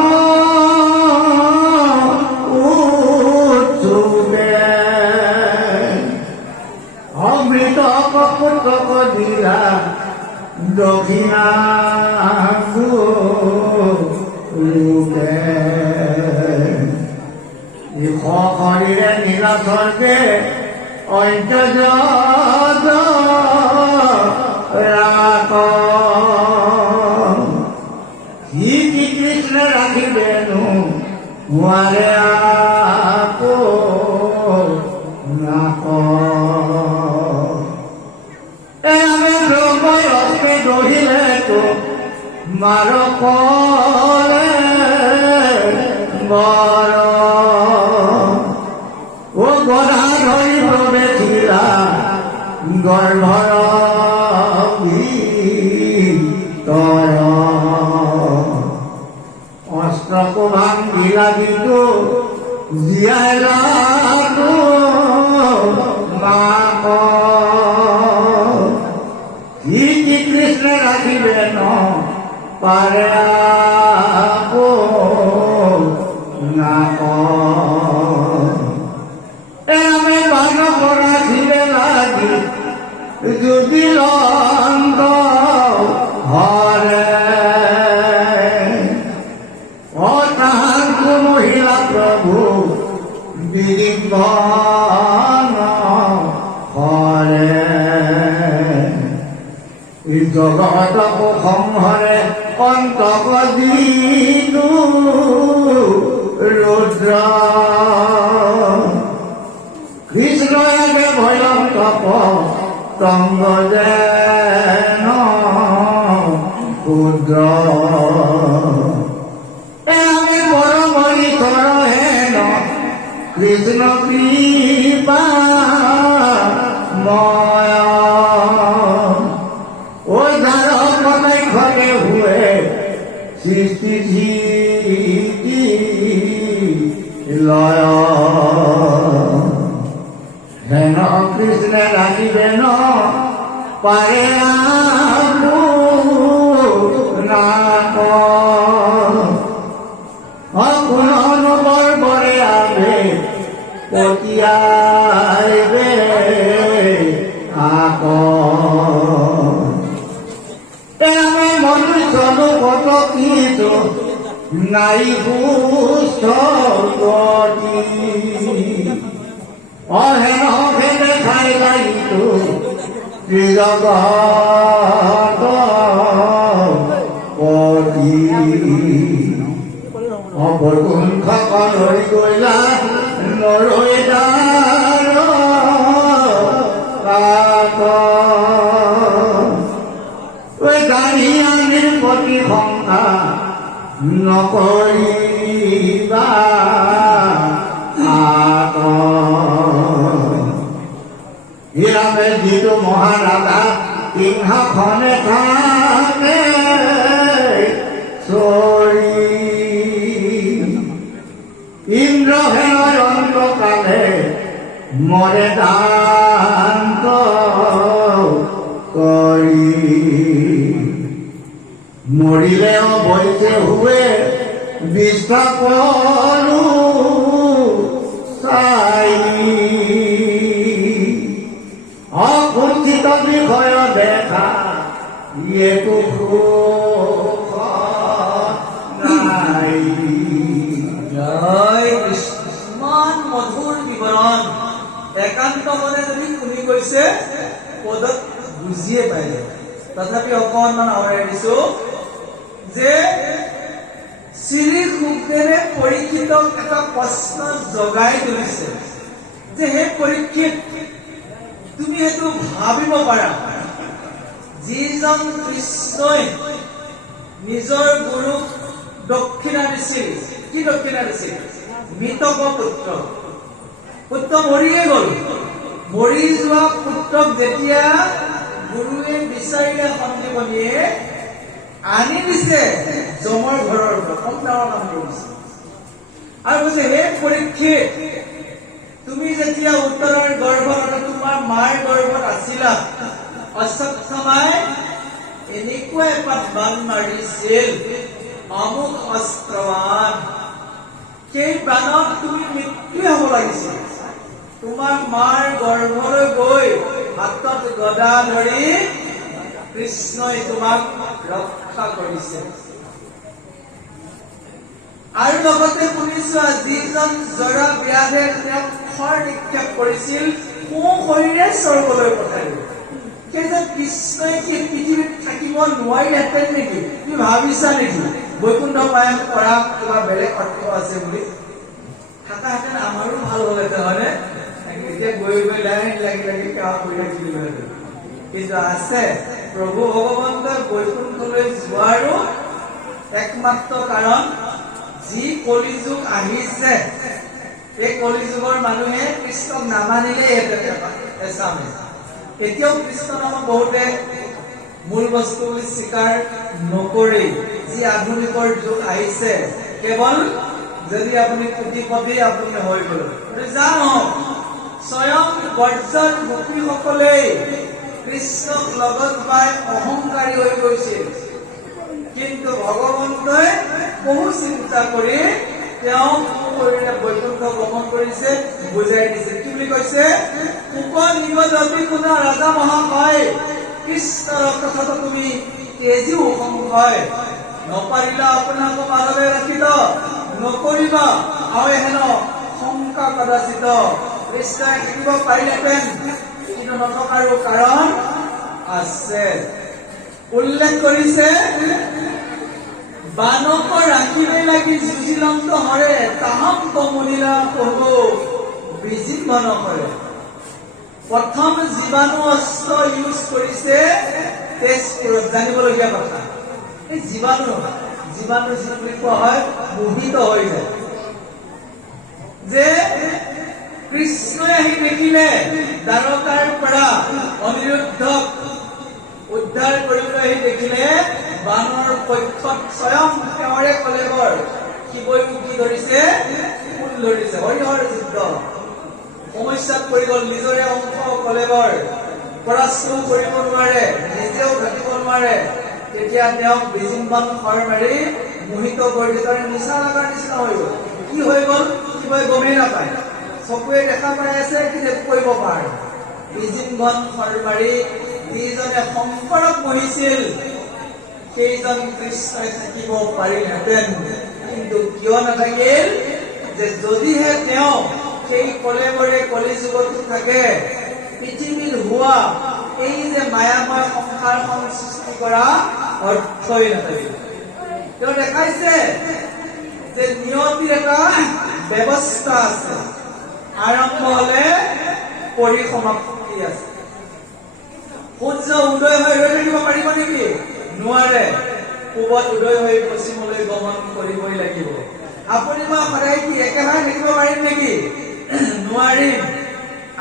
অমৃত কপুতক দিলা দক্ষিণা ৰূপে শৰীৰে নীলাচৰ্গে অন্তৰ্যদ ৰাখ সি কি কৃষ্ণ ৰাখিবেনো নোৱাৰে আকৌ নাক আমি ব্ৰহ্মই অস্তে দহিলে তো মাৰ কলে বৰ ও গধা ধৰি প্ৰৱেশিলা গৰ্ভৰ ভিতৰ অস্ত্ৰকো ভাঙিলা কিন্তু জীয়াই ৰাখো মাক কি কৃষ্ণ ৰাখিবে ন পাৰে আকৌ নাক আমি বানক ৰাখিবে লাগি যদি লংগ হৰে অতাহার মহিলা প্রভু বিরিঙ্গন হরে জগত সংহরে অন্তক দিনু রুদ্র কৃষ্ণ ভয়ং তপ তংগ যেন ক্ষুদ্র আমি পরম ঈশ্বর হেন কৃষ্ণ কৃপা ময় ওই ধার কথায় ঘরে হুয়ে সৃষ্টি ঝিকি লয় হেন কৃষ্ণে রাখিবেন পারে নাক অগুণ বর্বরে আবে পতিয়াইবে আক আমি মনুষ্য কত কিছু নাই পুষ্ট অহেন ভেদে খাই লাগিত জগত পতি অপরকুণ্ঠ কলৰি গৈলা নৰৈদাৰ কাক ওই গাড়ী আনিৰ প্ৰতি শংকা নকৰিবা হিৰামে যিটো মহাৰাজা সিংহাসনে থাকে চৰি ইন্দ্ৰসেনৰ অন্তকালে মৰে দান্ত কৰি মৰিলে অৱশ্যে হুৱে বিশ্বাস কৰো চাই অকুণ্ঠিত বিষয় দেখা একো সুখ নাই জয় কৃষ্ণ ইমান মধুৰ বিৱৰণ একান্ত মনে যদি শুনি গৈছে পদত বুজিয়ে পাইলে তথাপি অকণমান আওৰাই দিছো যে শ্ৰী সুখদেৱে পৰীক্ষিতক এটা প্ৰশ্ন জগাই তুলিছে যে হে পৰীক্ষিত তুমি সেইটো ভাবিব পাৰা যিজন কৃষ্ণই নিজৰ গুৰুক দক্ষিণা দিছিল কি দক্ষিণা দিছিল মৃতক পুত্ৰ মৰিয়ে গল মৰি যোৱা পুত্ৰক যেতিয়া গুৰুৱে বিচাৰিলে সঞ্জীৱনীয়ে আনি দিছে যমৰ ঘৰৰ পৰা কম ডাঙৰ কাম কৰিছে আৰু কৈছে হে পৰীক্ষিত তুমি যেতিয়া উত্তৰৰ গৰ্ভত আৰু তোমাৰ মাৰ গৰ্ভত আছিলা অশ্বত্থামাই এনেকুৱা এপাত বাণ মাৰিছিল অমুক অস্ত্ৰবান সেই বাণত তুমি মৃত্যু হ'ব লাগিছিল তোমাৰ মাৰ গৰ্ভলৈ গৈ হাতত গদা ধৰি কৃষ্ণই তোমাক ৰক্ষা কৰিছে আৰু লগতে শুনিছো যিজন জৰা ব্যাধে তেওঁক খৰ নিক্ষেপ কৰিছিল কোঁ শৰীৰে স্বৰ্গলৈ পঠাই সেইজন কৃষ্ণই কি পৃথিৱীত থাকিব নোৱাৰিলেহেঁতেন নেকি তুমি ভাবিছা নেকি বৈকুণ্ঠ পায়ন কৰা কিবা বেলেগ অৰ্থ আছে বুলি থাকাহেঁতেন আমাৰো ভাল হ'লহেঁতেন হয়নে এতিয়া গৈ গৈ লাইন লাগি লাগি সেৱা কৰি থাকিলোহেঁতেন কিন্তু আছে প্ৰভু ভগৱন্তই বৈকুণ্ঠলৈ যোৱাৰো একমাত্ৰ কাৰণ যি কলিযুগ আহিছে এই কলিযুগৰ মানুহে কৃষ্ণক নামানিলে এচামে এতিয়াও কৃষ্ণ নামক বহুতে মূল বস্তু বুলি স্বীকাৰ নকৰে যি আধুনিকৰ যুগ আহিছে কেৱল যদি আপুনি কোটিপতি আপুনি হৈ গ'ল যা নহওক স্বয়ং ব্ৰজৰ গোপীসকলে কৃষ্ণক লগত পাই অহংকাৰী হৈ গৈছিল কিন্তু ভগৱন্তই বহু চিন্তা কৰি তেওঁক বৈকুণ্ঠ গমন কৰিছে বুজাই দিছে কি বুলি কৈছে নিগদি কোনো ৰাজা মহাশয় কৃষ্ণৰ কথাটো তুমি তেজিও সংশয় নপাৰিলা আপোনাক মাজলৈ ৰাখিত নকৰিবা আৰু হেন শংকা কদাচিত কৃষ্ণই থাকিব পাৰিলেহেঁতেন কিন্তু নথকাৰো কাৰণ আছে উল্লেখ কৰিছে বানক ৰাখিবে লাগি যুঁজিলন্ত হৰে তাহাম কমলিলা প্ৰভু বিজিম্বন কৰে প্ৰথম জীৱাণু অস্ত্ৰ ইউজ কৰিছে তেজপুৰত, জানিবলগীয়া কথা। এই জীৱাণু যি বুলি কোৱা হয় মোহিত হৈ যায়, যে কৃষ্ণই আহি দেখিলে দ্বাৰকাৰ পৰা অনিৰুদ্ধক উদ্ধাৰ কৰিবলৈ আহি দেখিলে বানৰ পক্ষত স্বয়ং তেওঁৰে কলেবৰ শিৱই কি ধৰিছে, ফুল ধৰিছে। হৰিহৰ যুদ্ধ সমস্যাত পৰি গ'ল, নিজৰে অংশ কলেবৰ পৰাস্ত কৰিব নোৱাৰে, নিজেও ঘটিব নোৱাৰে। তেতিয়া তেওঁক বেজিংবান খৰ মাৰি মোহিত কৰি দিলে, নিচা লগাৰ নিচিনা হৈ গ'ল। কি হৈ গ'ল শিৱই গমেই নাপায়, চকুৱে দেখা পাই আছে কিন্তু কৰিব পাৰে। বেজিংবান খৰ মাৰি যিজনে শংকৰক মহিছিল সেইজন কৃষ্ণই থাকিব পাৰিলহেঁতেন, কিন্তু কিয় নাথাকিল, যে যদিহে তেওঁ সেই কলেবৰে কলি যুগতো থাকে, পৃথিৱীত হোৱা এই যে মায়াময় সংসাৰখন সৃষ্টি কৰা অৰ্থই নাথাকিল। তেওঁ দেখাইছে যে নিয়তিৰ এটা ব্যৱস্থা আছে, আৰম্ভ হলে পৰিসমাপ্তি আছে। সূৰ্য উদয় হৈ ৰৈ থাকিব পাৰিব নেকি? নোৱাৰে। পূবত উদয় হৈ পশ্চিমলৈ গমন কৰিবই লাগিব। আপুনি মই সদায় কি একেবাৰে থাকিব পাৰিম নেকি? নোৱাৰিম।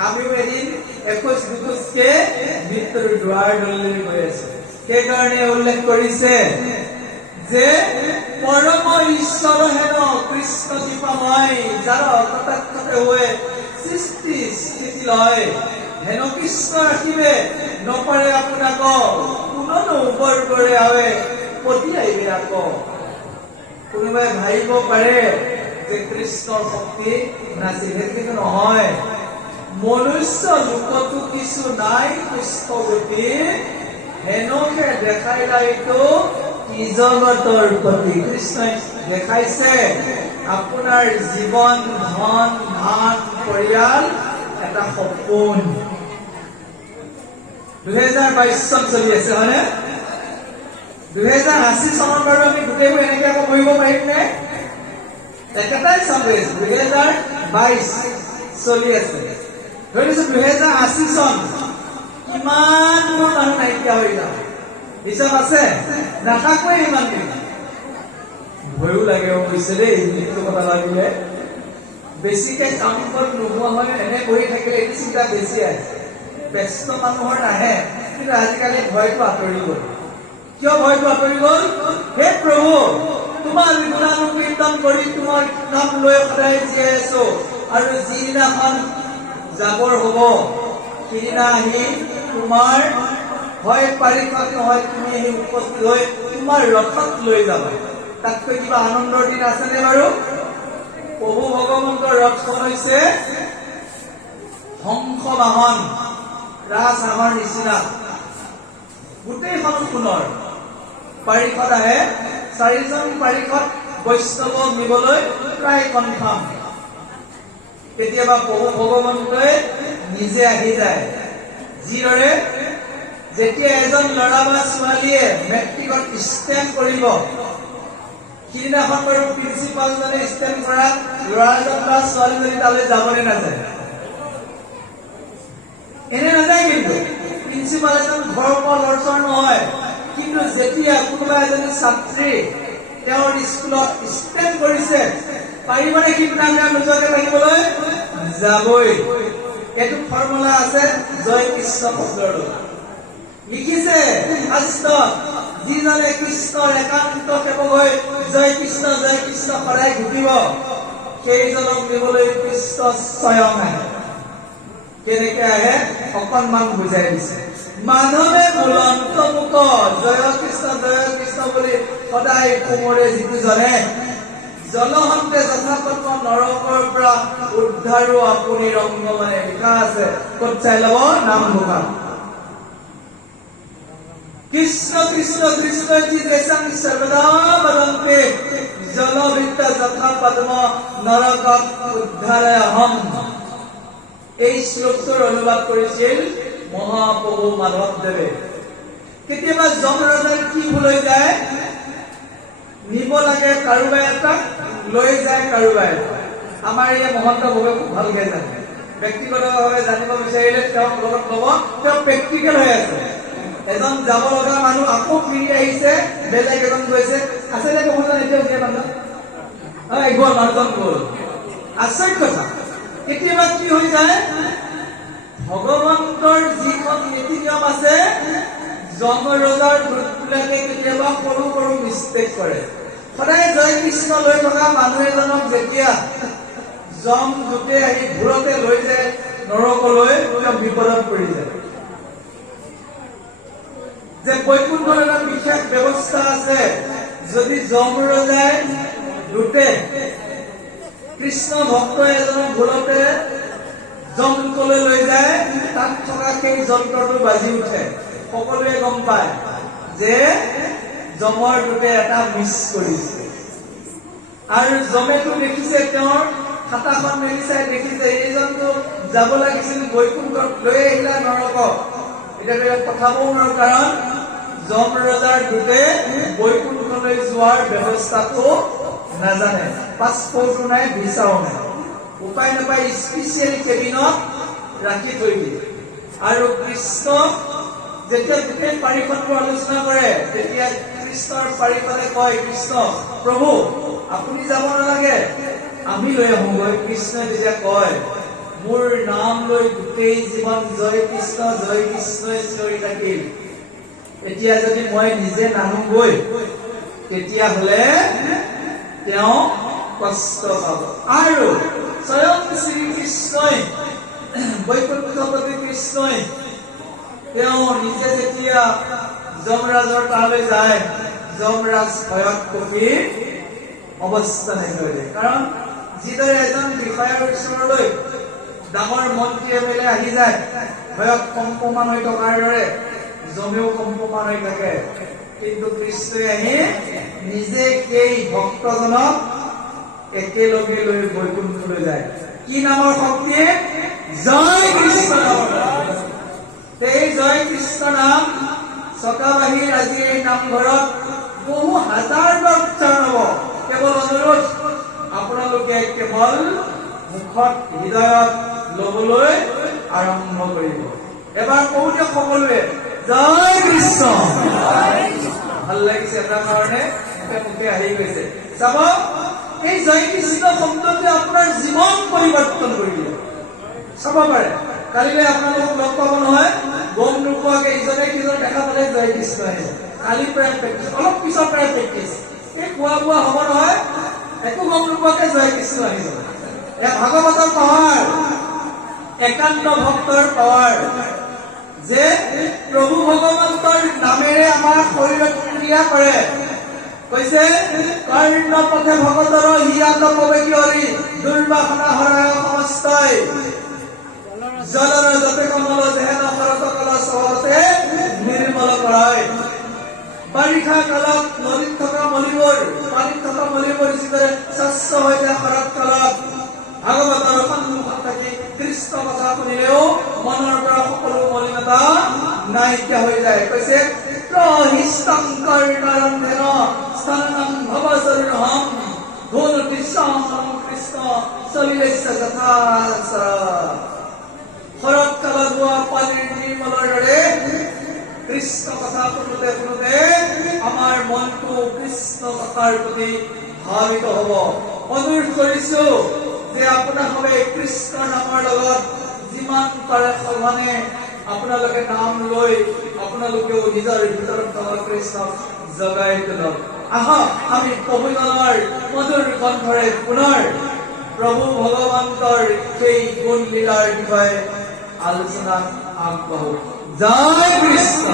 আমিও এদিন 21-22কে মৃত্যুৰ দুৱাৰ দলিলৈ গৈ আছো। সেইকাৰণে উল্লেখ কৰিছে যে পৰম ঈশ্বৰ হেন কৃষ্ণ কৃপাময়, যাৰ কটাক্ষতে হৈ সৃষ্টি স্থিতি লয়, হেন কৃষ্ণ ৰাখিবে নপৰে আপোনাক, কোননো ওপৰ কৰে আৱে পতি আহিবে আকৌ। কোনোবাই ভাবিব পাৰে যে কৃষ্ণৰ শক্তি নাছিল, সেইটো কিন্তু নহয়। মনুষ্য লোকতো কিছু নাই কৃষ্ণ গতি, হেনকে দেখাই লাইতো কি জগতৰ প্ৰতি। কৃষ্ণই দেখাইছে আপোনাৰ জীৱন, ধন, ধান, পৰিয়াল এটা সপোন। 2022 চন চলি আছে, হয়নে? 2080 চনৰ বাৰু আমি গোটেইবোৰ এনেকে আকৌ কৰিব পাৰিম নে? একেটাই চন হৈ আছে, 2022 চলি আছে। ধৰিছো 2080 চন, কিমানবোৰ মানুহ নাইকিয়া হৈ যাব, হিচাপ আছে? নাথাকোৱে ইমান দিন। ভয়ো লাগে অৱশ্যে দেই, এইটো কথা লাগিলে। বেছিকে কাম কৰি নোহোৱা হয় এনে বহি থাকিলে এইটো চিন্তা বেছি আহে। ব্যস্ত মানুহৰ নাহে, কিন্তু আজিকালি ভয়টো আঁতৰি গ'ল। কিয় ভয়টো আঁতৰি গ'ল? হে প্ৰভু, তোমাৰ গুণানুকীৰ্তন কৰি তোমাৰ নাম লৈ সদায় জীয়াই আছো, আৰু যিদিনাখন যাবৰ হব সিদিনা আহি তোমাৰ হয় পাৰিষদ নহয়, তুমি আহি উপস্থিত হৈ তোমাৰ ৰথত লৈ যাবা। তাতকৈ কিবা আনন্দৰ দিন আছেনে বাৰু? প্ৰভু ভগৱন্তৰ ৰথখন হৈছে হংস বাহন, ৰাজ হাঁহৰ নিচিনা, গোটেইখন সোণৰ। পাৰিষদ আহে, 4জন পাৰিষদ বৈষ্ণৱক নিবলৈ প্ৰায় কনফাৰ্ম। কেতিয়াবা প্ৰভু ভগৱন্তই নিজে আহি যায়। যিদৰে যেতিয়া এজন ল'ৰা বা ছোৱালীয়ে মেট্ৰিকত ষ্টেণ্ড কৰিব, সিদিনাখন বাৰু প্ৰিন্সিপালজনে ষ্টেণ্ড কৰা ল'ৰাজন বা ছোৱালীজনী তালৈ যাবলৈ নাযায়। এনে নাযায়, কিন্তু প্ৰিন্সিপাল এজন ঘৰৰ পৰা লৰচৰ নহয়। কিন্তু যেতিয়া কোনোবা এজনী ছাত্ৰী তেওঁৰ স্কুলত ষ্টেণ্ড কৰিছে, পাৰিবনে সিদিনা নোযোৱাকে থাকিবলৈ? যাবই। এইটো ফৰ্মুলা আছে জয় কৃষ্ণ শব্দৰ লিখিছে শাস্ত্ৰত। যিজনে কৃষ্ণৰ একান্ত সেৱক হৈ জয় কৃষ্ণ সদায় ঘটিব, সেইজনক নিবলৈ কৃষ্ণ স্বয়ং আহে। কেনেকে আহে অকণমান বুজাই দিছে। মাধৱে বুলন্ত মুখ জয় কৃষ্ণ বুলি সদায় কোমৰে যিটো জনে, জলহন্তে যথাপত্ম নৰকৰ পৰা উদ্ধাৰো আপুনি ৰংগ, মানে লিখা আছে। ক'ত চাই ল'ব? নাম মুখা। কৃষ্ণ কৃষ্ণ কৃষ্ণ দেশাং সৰ্বদা বদন্তে, জলভিত্ত যথা পদ্ম নৰকক উদ্ধাৰে অহম। এই শ্লোকটোৰ অনুবাদ কৰিছিল মহাপ্ৰভু মাধৱদেৱে। কেতিয়াবা যমৰাজৰ কি ভুল হৈ যায়, নিব লাগে কাৰোবাৰ এটাক, লৈ যায় কাৰোবাৰ এটাক। আমাৰ এই মহন্ত ভৱে খুব ভালকে জানে। ব্যক্তিগতভাৱে জানিব বিচাৰিলে তেওঁক লগত ল'ব। তেওঁ প্ৰেক্টিকেল হৈ আছে। এজন যাব লগা মানুহ আকৌ ফিৰি আহিছে, বেলেগ এজন গৈছে। আছে নে বহুজন এতিয়াও জীয়া মানুহ? গ'ল, মানুহজন গ'ল। আচৰিত কথা। কেতিয়াবা কি হৈ যায়, ভগৱন্তৰ যিখন নীতি নিয়ম আছে, যম ৰজাৰ দূতবিলাকে কেতিয়াবা সৰু সৰু মিষ্টেক কৰে। সদায় জয় কৃষ্ণ লৈ থকা মানুহ এজনক যেতিয়া যম দূতে আহি ভুলতে লৈ যায় নৰকলৈ, তেওঁ বিপদত পৰি যায়। যে বৈকুণ্ঠৰ এটা বিশেষ ব্যৱস্থা আছে। যদি যম ৰজাই দূতে কৃষ্ণ ভক্ত এজনক ভুলতে যমদূতলৈ লৈ যায়, তাত থকা সেই যন্ত্ৰটো বাজি উঠে। সকলোৱে গম পায় যে যমৰ দূতে এটা মিছ কৰিছে। আৰু যমেটো দেখিছে, তেওঁৰ খাতাখন মেলি চাই দেখিছে এইজনটো যাব লাগিছিল বৈকুণ্ঠত, লৈ আহিলা নৰকক। এতিয়া ইয়াক পঠাবও নোৱাৰো, কাৰণ যম ৰজাৰ দূতে বৈকুণ্ঠলৈ যোৱাৰ ব্যৱস্থাটো নাজানে। পাছপৰ্টো নাই, ভিছাও নাই। উপায় নাপায় স্পেচিয়েল কেবিনত ৰাখি থৈ দিয়ে। আৰু কৃষ্ণ যেতিয়া গোটেই পাৰিষদটো আলোচনা কৰে, তেতিয়া কৃষ্ণৰ পাৰিষদে কয়, কৃষ্ণ প্ৰভু আপুনি যাব নালাগে, আমি লৈ আহোগৈ। কৃষ্ণই যেতিয়া কয়, মোৰ নাম লৈ গোটেই জীৱন জয় কৃষ্ণই চিঞৰি থাকিল, এতিয়া যদি মই নিজে নানোগৈ তেতিয়াহ'লে তেওঁ কষ্ট পাব। আৰু স্বয়ং শ্ৰীকৃষ্ণই, বৈকুণ্ঠপতি কৃষ্ণই, তেওঁ নিজে যেতিয়া যমৰাজৰ তালৈ যায়, যমৰাজ ভয়ত কঁপি অৱস্থা নাইকিয়া হৈ যায়। কাৰণ যিদৰে এজন বিষয়াৰ ওচৰলৈ ডাঙৰ মন্ত্ৰী এমএলএ আহি যায়, ভয়ত কম্পমান হৈ থকাৰ দৰে যমেও কম্পমান হৈ থাকে। কিন্তু কৃষ্ণই আহি নিজে সেই ভক্তজনক একেলগে লৈ বৈকুণ্ঠলৈ যায়। কি নামৰ শক্তি? জয় কৃষ্ণ নামৰ। এই জয় কৃষ্ণ নাম চকাবাহীৰ আজি এই নামঘৰত বহু হাজাৰ বাৰ উচ্চাৰণ হ'ব। কেৱল অনুৰোধ, আপোনালোকে কেৱল মুখত হৃদয়ত লবলৈ আৰম্ভ কৰিব। এবাৰ কওঁ দিয়ক সকলোৱে, জয় কৃষ্ণ। ভাল লাগিছে আপোনাৰ কাৰণে, মুখে আহি গৈছে। চাব, এই জয় কৃষ্ণ শব্দটোৱে আপোনাৰ জীৱন পৰিৱৰ্তন কৰি দিয়ে। চাব পাৰে, কালিলৈ আপোনালোকক লগ পাব নহয়, গম নোপোৱাকে ইজনে সিজনে দেখা পালে জয় কৃষ্ণ আহিছে। কালি প্ৰায় প্ৰেক্টিচ, অলপ পিছৰ প্ৰায় প্ৰেক্টিচ। এই খোৱা বোৱা হ'ব নহয়, একো গম নোপোৱাকে জয় কৃষ্ণ আহিছে। এয়া ভাগৱতৰ পাৱাৰ, একান্ত ভক্তৰ পাৱাৰ, যে প্ৰভু ভগৱন্তৰ নামেৰে আমাৰ শৰীৰত ক্ৰিয়া কৰে। কৈছে, কৰ্ণ পথে ভগতৰ হিয়াত কবে কি হৰি, দুৰ্বাসনা হৰায় সমস্তই, জলৰ যতে কমল যেহেন শৰত কল চহৰতে নিৰ্মল কৰায়। বাৰিষা কালত নদীত থকা মলিবোৰ, পানীত থকা মলিবোৰ যিদৰে স্বচ্ছ হৈ যায় শৰৎ কালত, ভাগৱতৰ সন্মুখত থাকি কৃষ্ণ কথা শুনিলেও মনৰ পৰা সকলো মলিনতা নাইকিয়া হৈ যায়। কৈছে, প্ৰহিষ্টং কৰ্ণৰন্ধেন স্থানং ভৱচৰণহম ধুন কৃষ্ণ কৃষ্ণ চলিলেশ্য যথাচৰ। শৰৎ কালত হোৱা পানীৰ নিৰ্মলৰ দৰে কৃষ্ণ কথা শুনোতে শুনোতে আমাৰ মনটো কৃষ্ণ কথাৰ প্ৰতি ভাবিত হ'ব। অনুৰোধ কৰিছো যে আপোনালোকে কৃষ্ণ নামৰ লগত যিমান পাৰে সমানে আপোনালোকে নাম লৈ আপোনালোকেও নিজৰ ভিতৰত থকা কৃষ্ণক জগাই তোলক। আহক আমি প্ৰভুজনৰ মধুৰ কণ্ঠৰে পুনৰ প্ৰভু ভগৱন্তৰ সেই গুণ লীলাৰ বিষয়ে আলোচনা আগবাঢ়ো। জয় কৃষ্ণ।